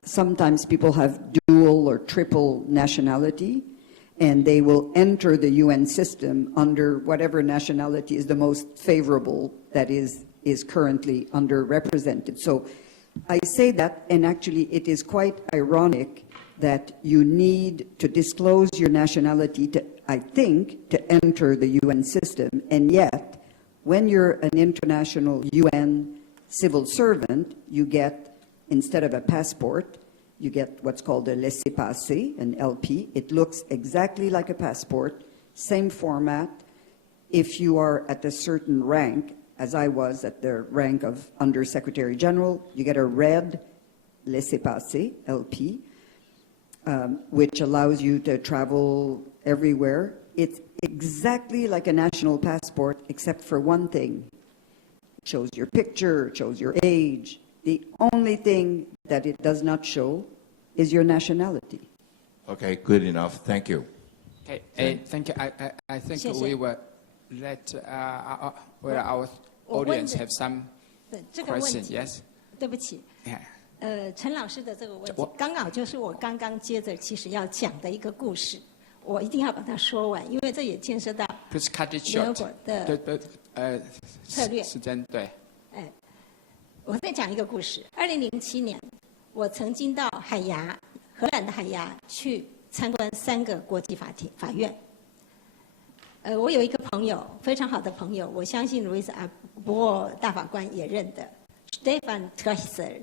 sometimes people have dual or triple nationality, and they will enter the UN system under whatever nationality is the most favorable that is currently underrepresented. So I say that, and actually it is quite ironic that you need to disclose your nationality to, I think, to enter the UN system, and yet when you're an international UN civil servant, you get, instead of a passport, you get what's called a laissez-passer, an LP. It looks exactly like a passport, same format. If you are at a certain rank, as I was at the rank of Under Secretary General, you get a red laissez-passer, LP, which allows you to travel everywhere. It's exactly like a national passport, except for one thing. It shows your picture, it shows your age. The only thing that it does not show is your nationality. Okay, good enough. Thank you. Okay, thank you. I think we will let our audience have some questions. Yes. 对不起。陈老师的这个问题，刚好就是我刚刚接着其实要讲的一个故事，我一定要把它说完，因为这也牵涉到联合国的策略。时间对。我再讲一个故事。2007年，我曾经到海牙荷兰的海牙去参观3个国际法院。我有一个朋友，非常好的朋友，我相信 Louise Arbour 大法官也认得 ，Stefan Tresser。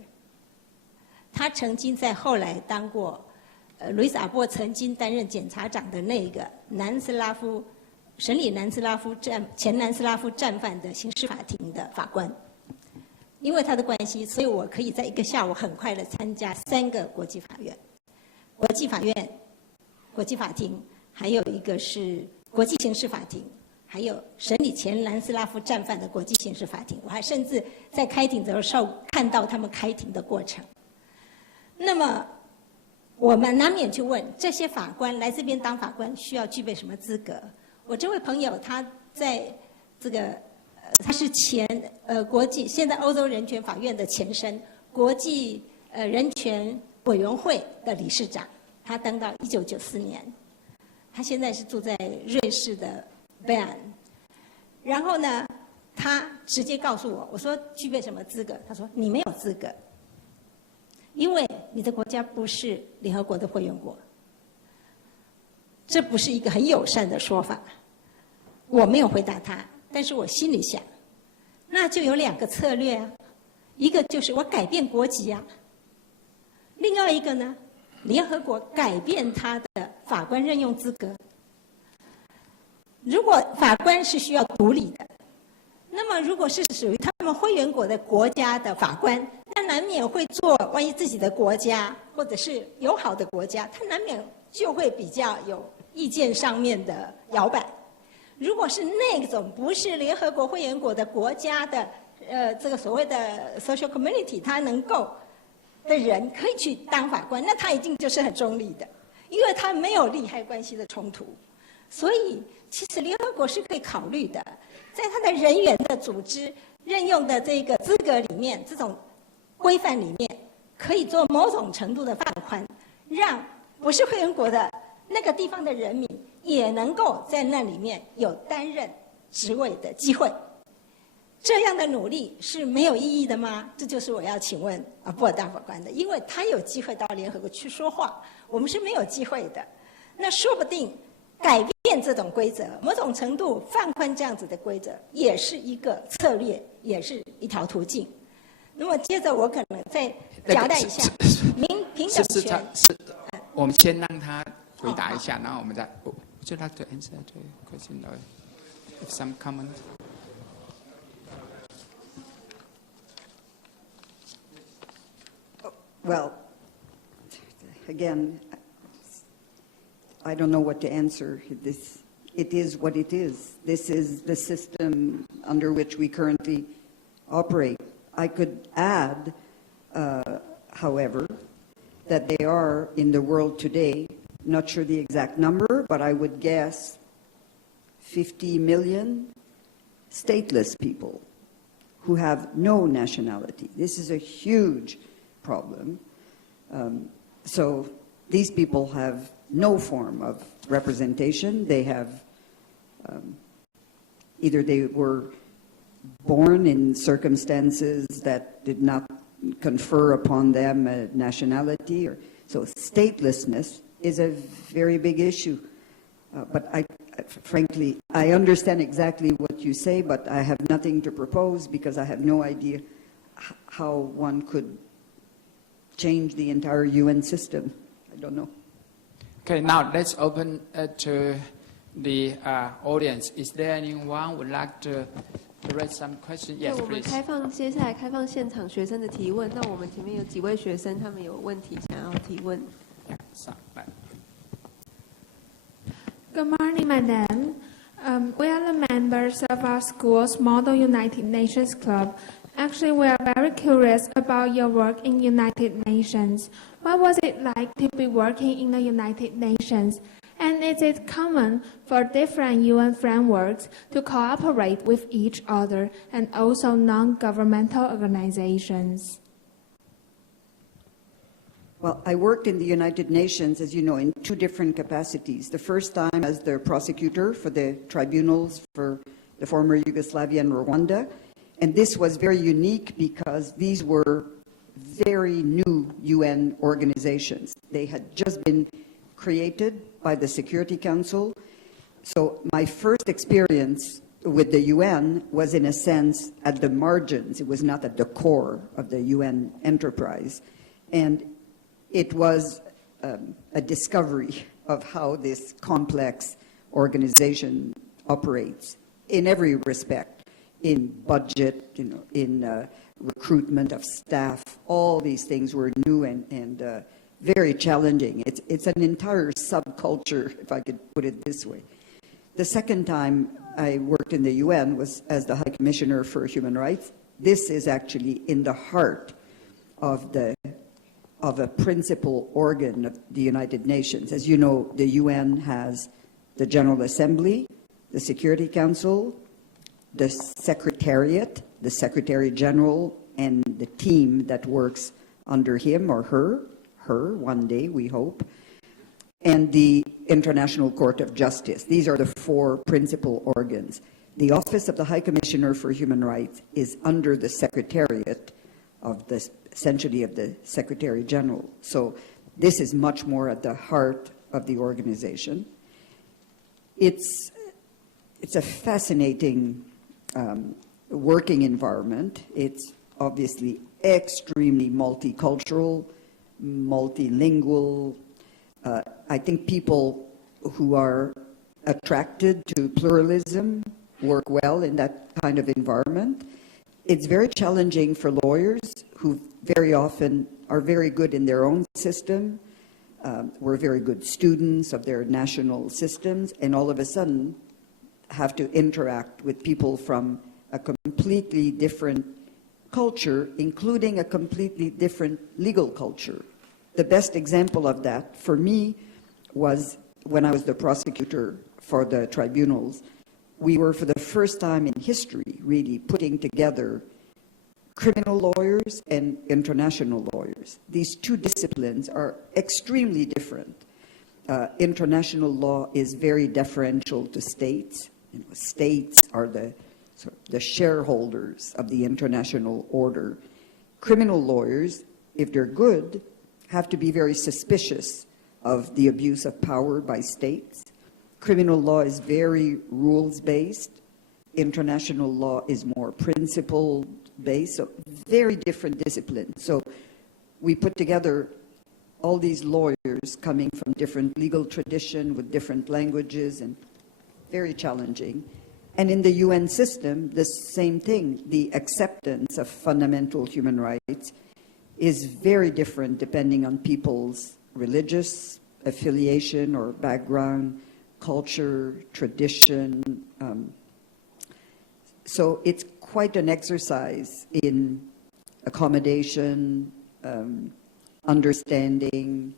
他曾经在后来当过Louise Arbour 曾经担任检察长的那个审理前南斯拉夫战犯的刑事法庭的法官。因为他的关系，所以我可以在一个下午很快的参加3个国际法院、国际法院、国际法庭，还有一个是国际刑事法庭，还有审理前南斯拉夫战犯的国际刑事法庭。我还甚至在开庭的时候看到他们开庭的过程。那么，我们难免去问这些法官来这边当法官需要具备什么资格？我这位朋友他在这个他是现在欧洲人权法院的前身国际人权委员会的理事长，他当到1994年。他现在是住在瑞士的贝尔。然后呢，他直接告诉我，我说具备什么资格？他说你没有资格，因为你的国家不是联合国的会员国。这不是一个很友善的说法。我没有回答他，但是我心里想，那就有2个策略啊，一个就是我改变国籍啊，另外一个呢，联合国改变他的法官任用资格。如果法官是需要独立的，那么如果是属于他们会员国的国家的法官，他难免会做万一自己的国家或者是友好的国家，他难免就会比较有意见上面的摇摆。如果是那种不是联合国会员国的国家的这个所谓的 social community， 他能够的人可以去当法官，那他一定就是很中立的，因为他没有利害关系的冲突。所以其实联合国是可以考虑的，在他的人员的组织任用的这个资格里面，这种规范里面可以做某种程度的放宽，让不是会员国的那个地方的人民也能够在那里面有担任职位的机会。这样的努力是没有意义的吗？这就是我要请问波尔大法官的，因为他有机会到联合国去说话，我们是没有机会的。那说不定改变这种规则，某种程度放宽这样子的规则，也是一个策略，也是一条途径。那么接着我可能再交代一下平等权。我们先让他回答一下，然后我们再。Would you like to answer the question or have some comment? Well, again, I don't know what to answer. It is what it is. This is the system under which we currently operate. I could add, however, that they are in the world today, not sure the exact number, but I would guess 50 million stateless people who have no nationality. This is a huge problem. So these people have no form of representation. They have either they were born in circumstances that did not confer upon them a nationality, or so statelessness is a very big issue. But frankly, I understand exactly what you say, but I have nothing to propose because I have no idea how one could change the entire UN system. I don't know. Okay, now let's open to the audience. Is there anyone who would like to raise some questions? Yes, 我们 please. 接下来开放现场学生的提问。那我们前面有几位学生，他们有问题想要提问。Yeah, so, right. Good morning, Madam. We are the members of our school's Model United Nations Club. Actually, we are very curious about your work in United Nations. What was it like to be working in the United Nations? And is it common for different UN frameworks to cooperate with each other and also non-governmental organizations? Well, I worked in the United Nations, as you know, in 2 different capacities. The first time as the prosecutor for the tribunals for the former Yugoslavia and Rwanda. And this was very unique because these were very new UN organizations. They had just been created by the Security Council. So my first experience with the UN was, in a sense, at the margins. It was not at the core of the UN enterprise. And it was a discovery of how this complex organization operates in every respect, in budget, in recruitment of staff. All these things were new and very challenging. It's an entire subculture, if I could put it this way. The second time I worked in the UN was as the High Commissioner for Human Rights. This is actually in the heart of a principal organ of the United Nations. As you know, the UN has the General Assembly, the Security Council, the Secretariat, the Secretary General, and the team that works under him or her one day, we hope, and the International Court of Justice. These are the four principal organs. The Office of the High Commissioner for Human Rights is under the Secretariat of the, essentially, of the Secretary General. So this is much more at the heart of the organization. It's a fascinating working environment. It's obviously extremely multicultural, multilingual. I think people who are attracted to pluralism work well in that kind of environment. It's very challenging for lawyers who very often are very good in their own system, were very good students of their national systems, and all of a sudden have to interact with people from a completely different culture, including a completely different legal culture. The best example of that for me was when I was the prosecutor for the tribunals. We were, for the first time in history, really putting together criminal lawyers and international lawyers. These two disciplines are extremely different. International law is very deferential to states. States are the shareholders of the international order. Criminal lawyers, if they're good, have to be very suspicious of the abuse of power by states. Criminal law is very rules-based. International law is more principle-based, so very different disciplines. So we put together all these lawyers coming from different legal tradition with different languages, and very challenging. And in the UN system, the same thing. The acceptance of fundamental human rights is very different depending on people's religious affiliation or background, culture, tradition. So it's quite an exercise in accommodation, understanding,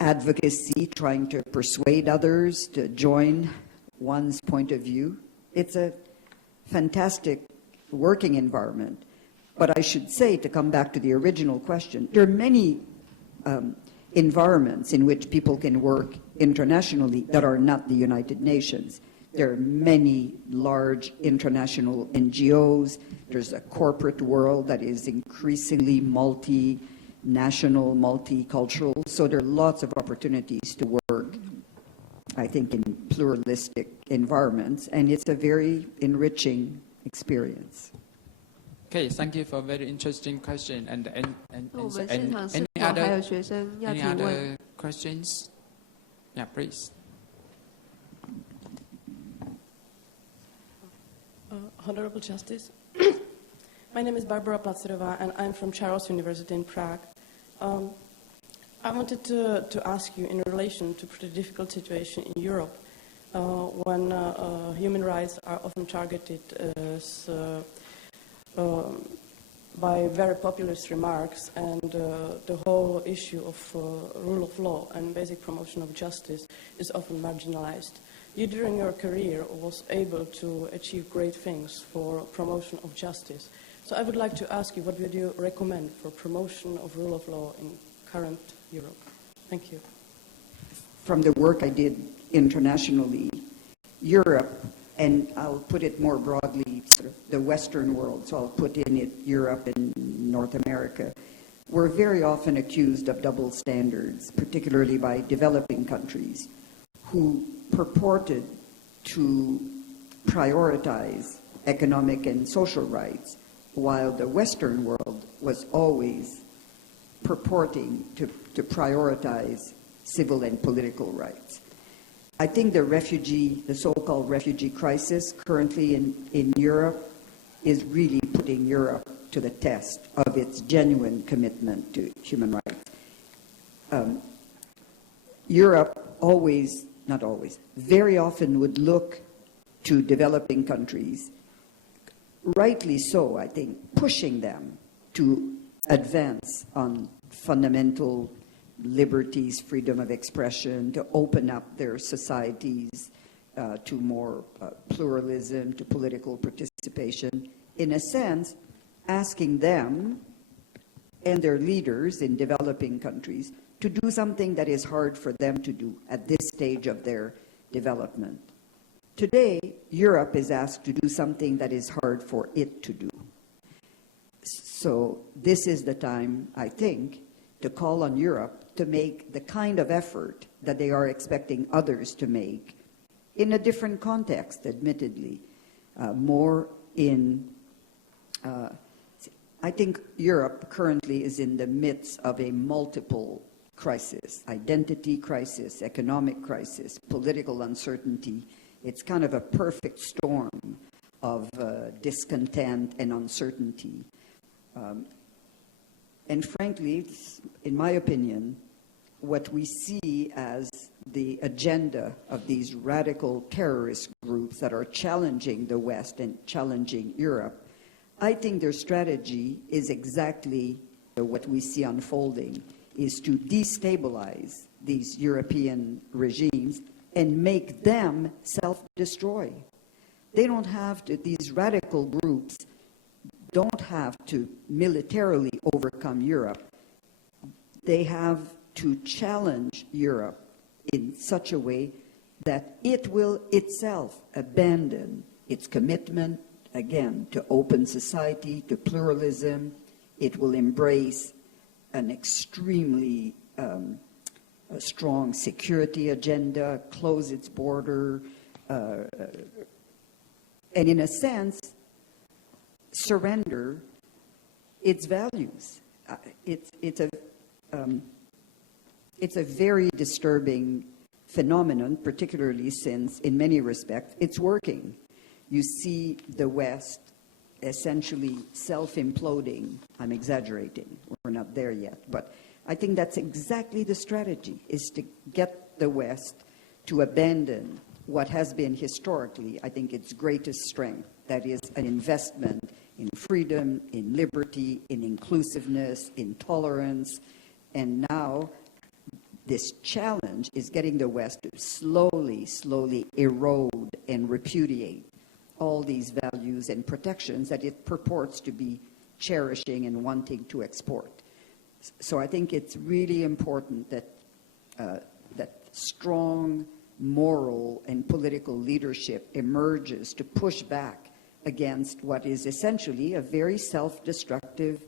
advocacy, trying to persuade others to join one's point of view. It's a fantastic working environment. But I should say, to come back to the original question, there are many environments in which people can work internationally that are not the United Nations. There are many large international NGOs. There's a corporate world that is increasingly multinational, multicultural. So there are lots of opportunities to work, I think, in pluralistic environments, and it's a very enriching experience. Okay, thank you for a very interesting question. And 我们现场是 any 否还有 other 学生要 any 提问？ other questions? Yeah, please. Honorable Justice, my name is Barbara Placerova, and I'm from Charles University in Prague. I wanted to ask you, in relation to the difficult situation in Europe, when human rights are often targeted as, by very populist remarks, and the whole issue of rule of law and basic promotion of justice is often marginalized. You, during your career, was able to achieve great things for promotion of justice. So I would like to ask you, what would you recommend for promotion of rule of law in current Europe? Thank you. From the work I did internationally, Europe, and I'll put it more broadly, sort of the Western world, so I'll put in it Europe and North America, we're very often accused of double standards, particularly by developing countries who purported to prioritize economic and social rights, while the Western world was always purporting to prioritize civil and political rights. I think the so-called refugee crisis currently in Europe is really putting Europe to the test of its genuine commitment to human rights. Europe very often would look to developing countries, rightly so, I think, pushing them to advance on fundamental liberties, freedom of expression, to open up their societies to more pluralism, to political participation, in a sense, asking them and their leaders in developing countries to do something that is hard for them to do at this stage of their development. Today, Europe is asked to do something that is hard for it to do. So this is the time, I think, to call on Europe to make the kind of effort that they are expecting others to make in a different context, admittedly, more in... I think Europe currently is in the midst of a multiple crisis, identity crisis, economic crisis, political uncertainty. It's kind of a perfect storm of discontent and uncertainty. And frankly, in my opinion, what we see as the agenda of these radical terrorist groups that are challenging the West and challenging Europe, I think their strategy is exactly what we see unfolding, is to destabilize these European regimes and make them self-destroy. They don't have to, these radical groups don't have to militarily overcome Europe. They have to challenge Europe in such a way that it will itself abandon its commitment, again, to open society, to pluralism. It will embrace an extremely strong security agenda, close its border, and in a sense, surrender its values. It's a very disturbing phenomenon, particularly since, in many respects, it's working. You see the West essentially self-imploding. I'm exaggerating. We're not there yet. But I think that's exactly the strategy, is to get the West to abandon what has been historically, I think, its greatest strength. That is an investment in freedom, in liberty, in inclusiveness, in tolerance. And now this challenge is getting the West to slowly, slowly erode and repudiate all these values and protections that it purports to be cherishing and wanting to export. So I think it's really important that that strong moral and political leadership emerges to push back against what is essentially a very self-destructive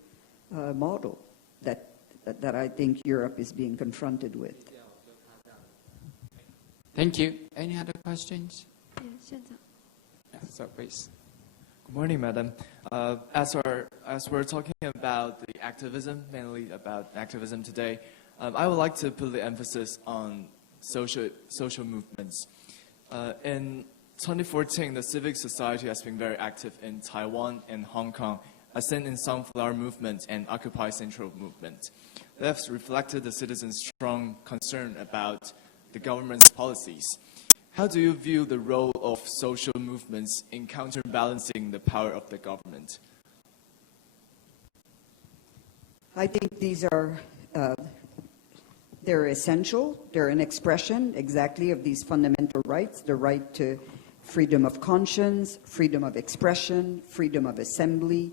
model that I think Europe is being confronted with. Thank you. Any other questions? Yeah, so please. Good morning, Madam. As we're talking about the activism, mainly about activism today, I would like to put the emphasis on social movements. In 2014, the civic society has been very active in Taiwan and Hong Kong, as seen in Sunflower Movement and Occupy Central Movement. They have reflected the citizens' strong concern about the government's policies. How do you view the role of social movements in counterbalancing the power of the government? I think these are, they're essential. They're an expression exactly of these fundamental rights, the right to freedom of conscience, freedom of expression, freedom of assembly.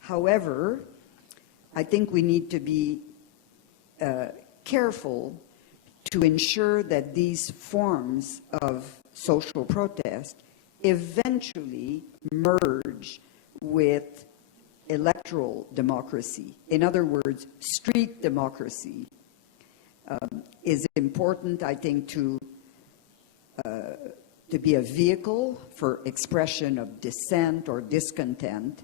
However, I think we need to be careful to ensure that these forms of social protest eventually merge with electoral democracy. In other words, street democracy is important, I think, to be a vehicle for expression of dissent or discontent.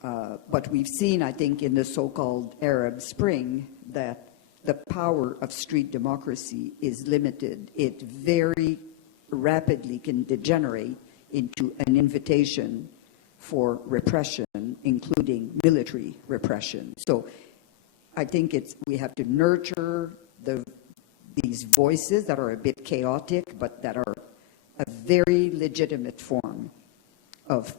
But we've seen, I think, in the so-called Arab Spring that the power of street democracy is limited. It very rapidly can degenerate into an invitation for repression, including military repression. So I think we have to nurture these voices that are a bit chaotic, but that are a very legitimate form of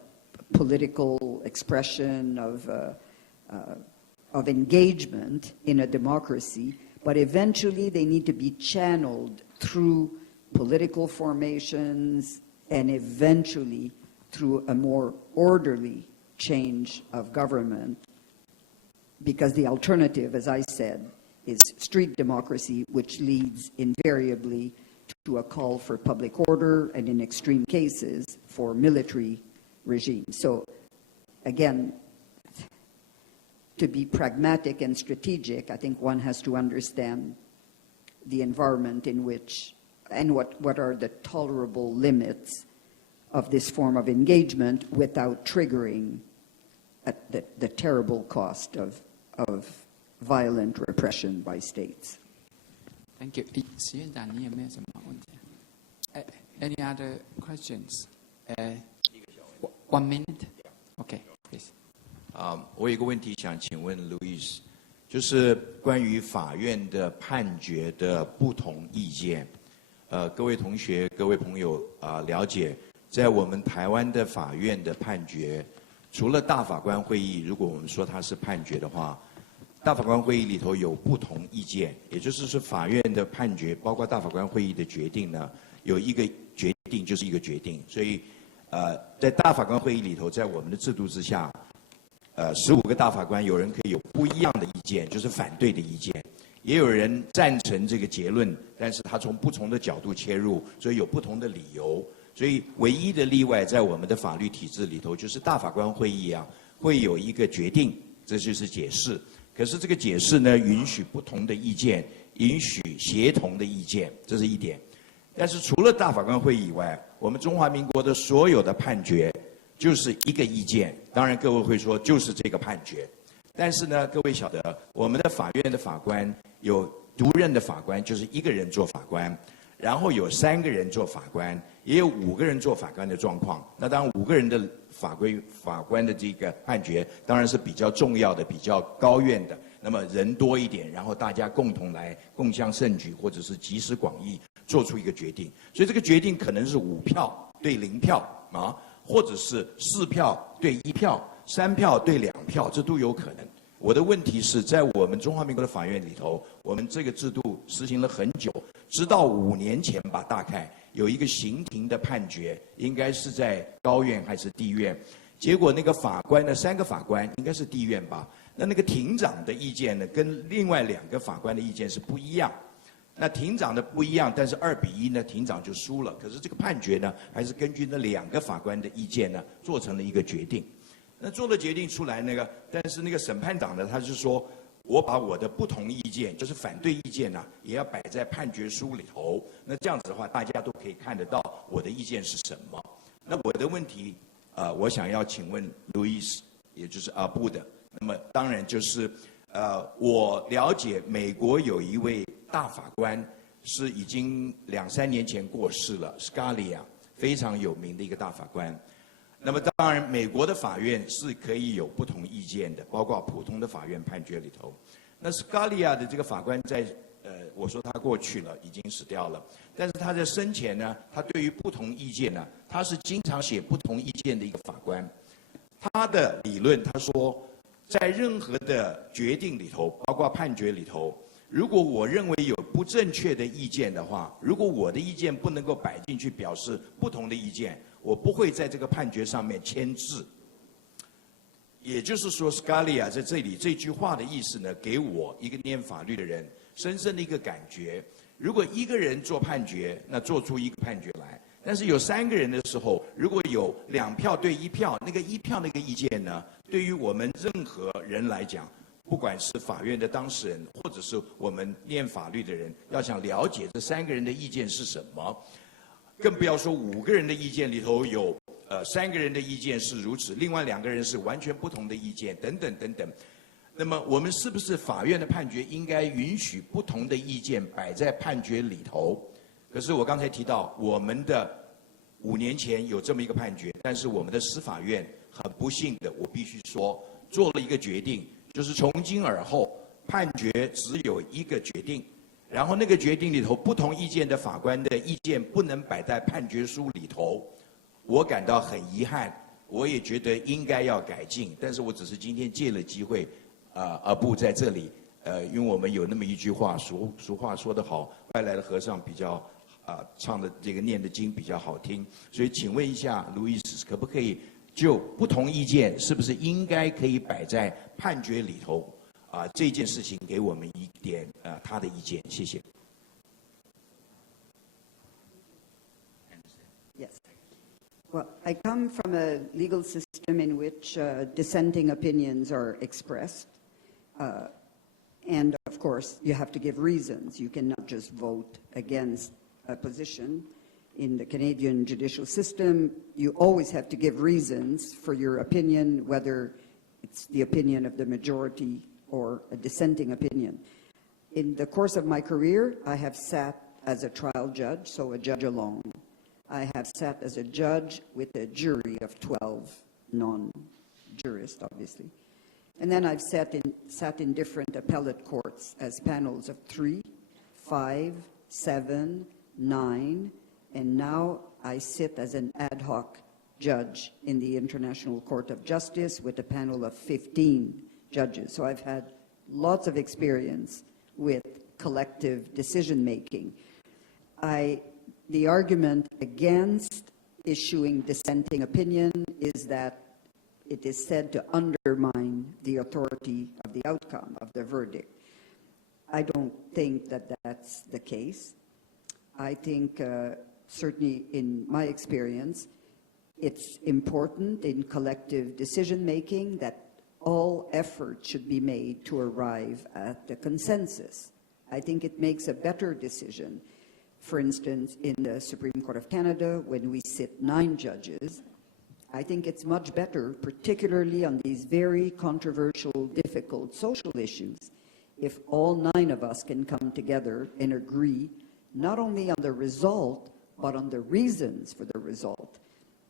political expression, of engagement in a democracy, but eventually they need to be channeled through political formations and eventually through a more orderly change of government, because the alternative, as I said, is street democracy, which leads invariably to a call for public order and, in extreme cases, for military regimes. So, again, to be pragmatic and strategic, I think one has to understand the environment in which, and what are the tolerable limits of this form of engagement without triggering at the terrible cost of violent repression by states. Thank you. 石院长，你有没有什么问题？Any other questions? 1 minute. Okay, please. 我有一个问题想请问 Louise， 就是关于法院的判决的不同意见。各位同学、各位朋友了解，在我们台湾的法院的判决，除了大法官会议，如果我们说它是判决的话，大法官会议里头有不同意见，也就是说法院的判决，包括大法官会议的决定呢，有一个决定就是一个决定，所以在大法官会议里头，在我们的制度之下，15个大法官有人可以有不一样的意见，就是反对的意见，也有人赞成这个结论，但是他从不同的角度切入，所以有不同的理由。所以唯一的例外在我们的法律体制里头，就是大法官会议会有一个决定，这就是解释。可是这个解释呢，允许不同的意见，允许协同的意见，这是一点。但是除了大法官会议以外，我们中华民国的所有的判决就是一个意见。当然各位会说就是这个判决，但是呢，各位晓得我们的法院的法官有独任的法官，就是一个人做法官，然后有3个人做法官，也有5个人做法官的状况。那当然5个人的法官的这个判决当然是比较重要的、比较高院的，那么人多一点，然后大家共同来共襄盛举，或者是集思广益做出一个决定。所以这个决定可能是5票对0票或者是4票对1票、3票对2票，这都有可能。我的问题是在我们中华民国的法院里头，我们这个制度实行了很久，直到5年前吧，大概有一个刑庭的判决，应该是在高院还是地院，结果那个法官呢，3个法官应该是地院吧，那个庭长的意见呢，跟另外2个法官的意见是不一样。那庭长的不一样，但是2比1呢，庭长就输了。可是这个判决呢，还是根据那2个法官的意见呢，做成了一个决定。那做了决定出来但是那个审判长呢，他是说，我把我的不同意见，就是反对意见也要摆在判决书里头。那这样子的话，大家都可以看得到我的意见是什么。那我的问题，我想要请问 Louise， 也就是阿布的。那么当然就是，我了解美国有一位大法官是已经2、3年前过世了 ，Scalia， 非常有名的一个大法官。那么当然，美国的法院是可以有不同意见的，包括普通的法院判决里头。那Scalia的这个法官在我说他过去了，已经死掉了。但是他在生前呢，他对于不同意见呢，他是经常写不同意见的一个法官。他的理论，他说，在任何的决定里头，包括判决里头，如果我认为有不正确的意见的话，如果我的意见不能够摆进去表示不同的意见，我不会在这个判决上面签字。也就是说 ，Scalia 在这里这句话的意思呢，给我一个念法律的人深深的一个感觉：如果一个人做判决，那做出一个判决来；但是有3个人的时候，如果有2票对1票，那个1票那个意见呢，对于我们任何人来讲，不管是法院的当事人，或者是我们念法律的人，要想了解这3个人的意见是什么，更不要说5个人的意见里头有3个人的意见是如此，另外2个人是完全不同的意见，等等等等。那么我们是不是法院的判决应该允许不同的意见摆在判决里头？可是我刚才提到，我们的5年前有这么一个判决，但是我们的司法院很不幸的，我必须说，做了一个决定，就是从今而后判决只有一个决定，然后那个决定里头不同意见的法官的意见不能摆在判决书里头。我感到很遗憾，我也觉得应该要改进，但是我只是今天借了机会，而不在这里，因为我们有那么一句话，俗话说得好，外来的和尚比较唱的这个念的经比较好听，所以请问一下路易斯，可不可以就不同意见是不是应该可以摆在判决里头这件事情给我们一点他的意见，谢谢。Yes. Well, I come from a legal system in which dissenting opinions are expressed. And of course, you have to give reasons. You cannot just vote against a position. In the Canadian judicial system, you always have to give reasons for your opinion, whether it's the opinion of the majority or a dissenting opinion. In the course of my career, I have sat as a trial judge, so a judge alone. I have sat as a judge with a jury of 12 non-jurists, obviously. And then I've sat in different appellate courts as panels of 3, 5, 7, 9, and now I sit as an ad hoc judge in the International Court of Justice with a panel of 15 judges. So I've had lots of experience with collective decision-making. The argument against issuing dissenting opinion is that it is said to undermine the authority of the outcome of the verdict. I don't think that that's the case. I think, certainly in my experience, it's important in collective decision-making that all effort should be made to arrive at the consensus. I think it makes a better decision. For instance, in the Supreme Court of Canada, when we sit 9 judges, I think it's much better, particularly on these very controversial, difficult social issues, if all 9 of us can come together and agree not only on the result, but on the reasons for the result.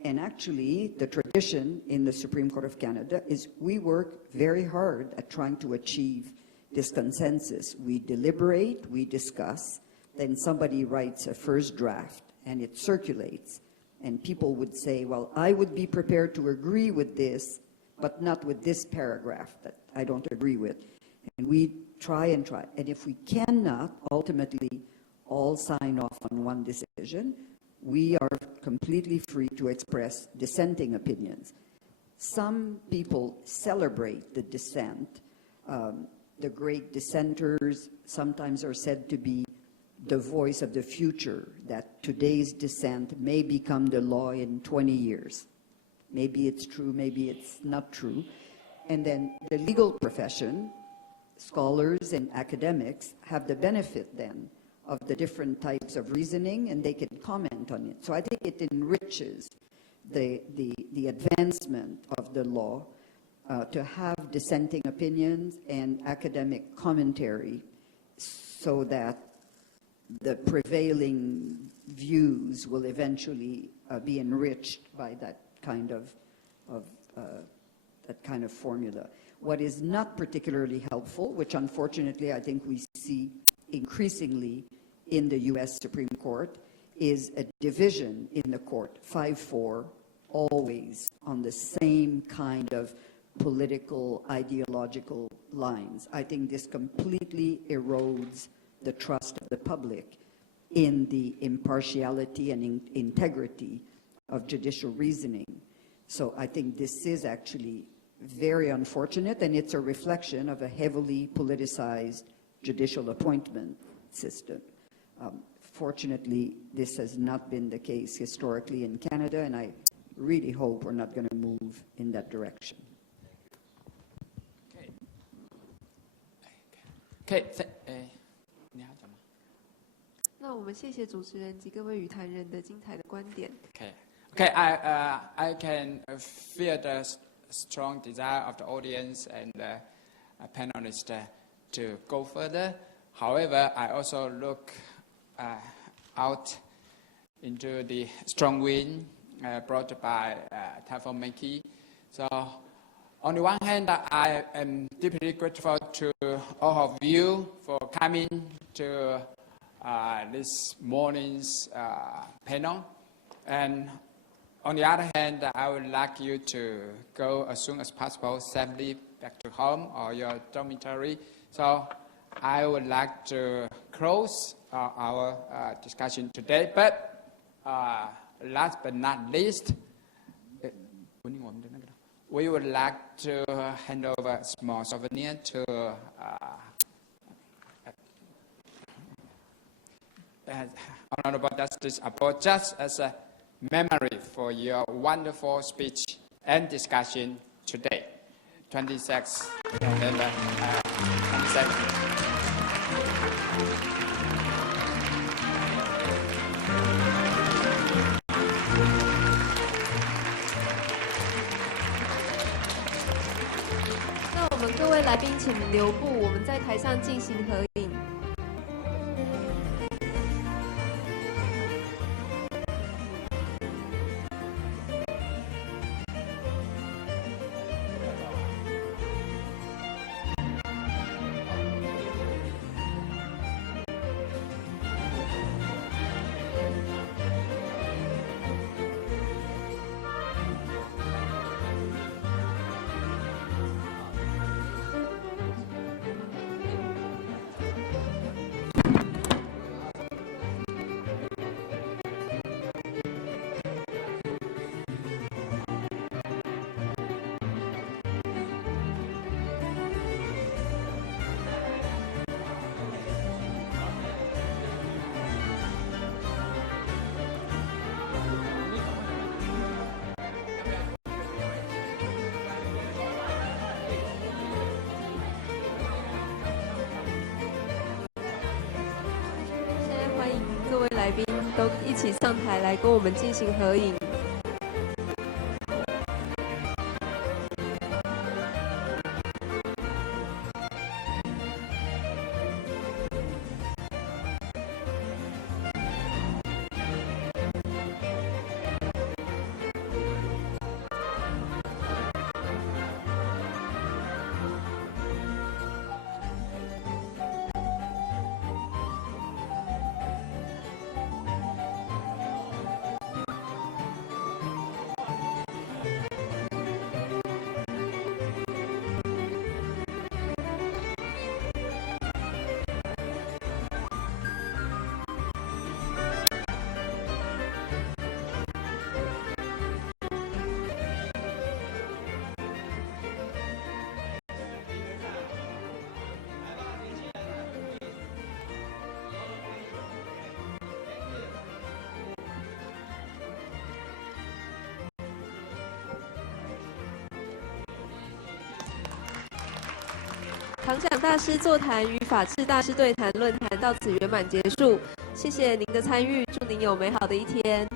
And actually, the tradition in the Supreme Court of Canada is we work very hard at trying to achieve this consensus. We deliberate, we discuss, then somebody writes a first draft and it circulates. And people would say, well, I would be prepared to agree with this, but not with this paragraph that I don't agree with. And we try and try. And if we cannot ultimately all sign off on one decision, we are completely free to express dissenting opinions. Some people celebrate the dissent. The great dissenters sometimes are said to be the voice of the future, that today's dissent may become the law in 20 years. Maybe it's true, maybe it's not true. And then the legal profession, scholars and academics, have the benefit then of the different types of reasoning, and they can comment on it. So I think it enriches the advancement of the law to have dissenting opinions and academic commentary so that the prevailing views will eventually be enriched by that kind of formula. What is not particularly helpful, which unfortunately I think we see increasingly in the U.S. Supreme Court, is a division in the court, 5-4, always on the same kind of political, ideological lines. I think this completely erodes the trust of the public in the impartiality and integrity of judicial reasoning. So I think this is actually very unfortunate, and it's a reflection of a heavily politicized judicial appointment system. Fortunately, this has not been the case historically in Canada, and I really hope we're not going to move in that direction. OK， 你要讲吗？那我们谢谢主持人及各位语坛人的精彩的观点。Okay, I can feel the strong desire of the audience and panelists to go further. However, I also look out into the strong wind brought by Typhoon Maki. So, on the one hand, I am deeply grateful to all of you for coming to this morning's panel. And on the other hand, I would like you to go as soon as possible safely back to home or your dormitory. So I would like to close our discussion today. But last but not least, we would like to hand over a small souvenir to Honorable Justice Arbour, just as a memory for your wonderful speech and discussion today, 26 November 27. 那我们各位来宾请留步，我们在台上进行合影。来宾都一起上台来跟我们进行合影。唐奖大师座谈与法治大师对谈论坛到此圆满结束，谢谢您的参与，祝您有美好的一天。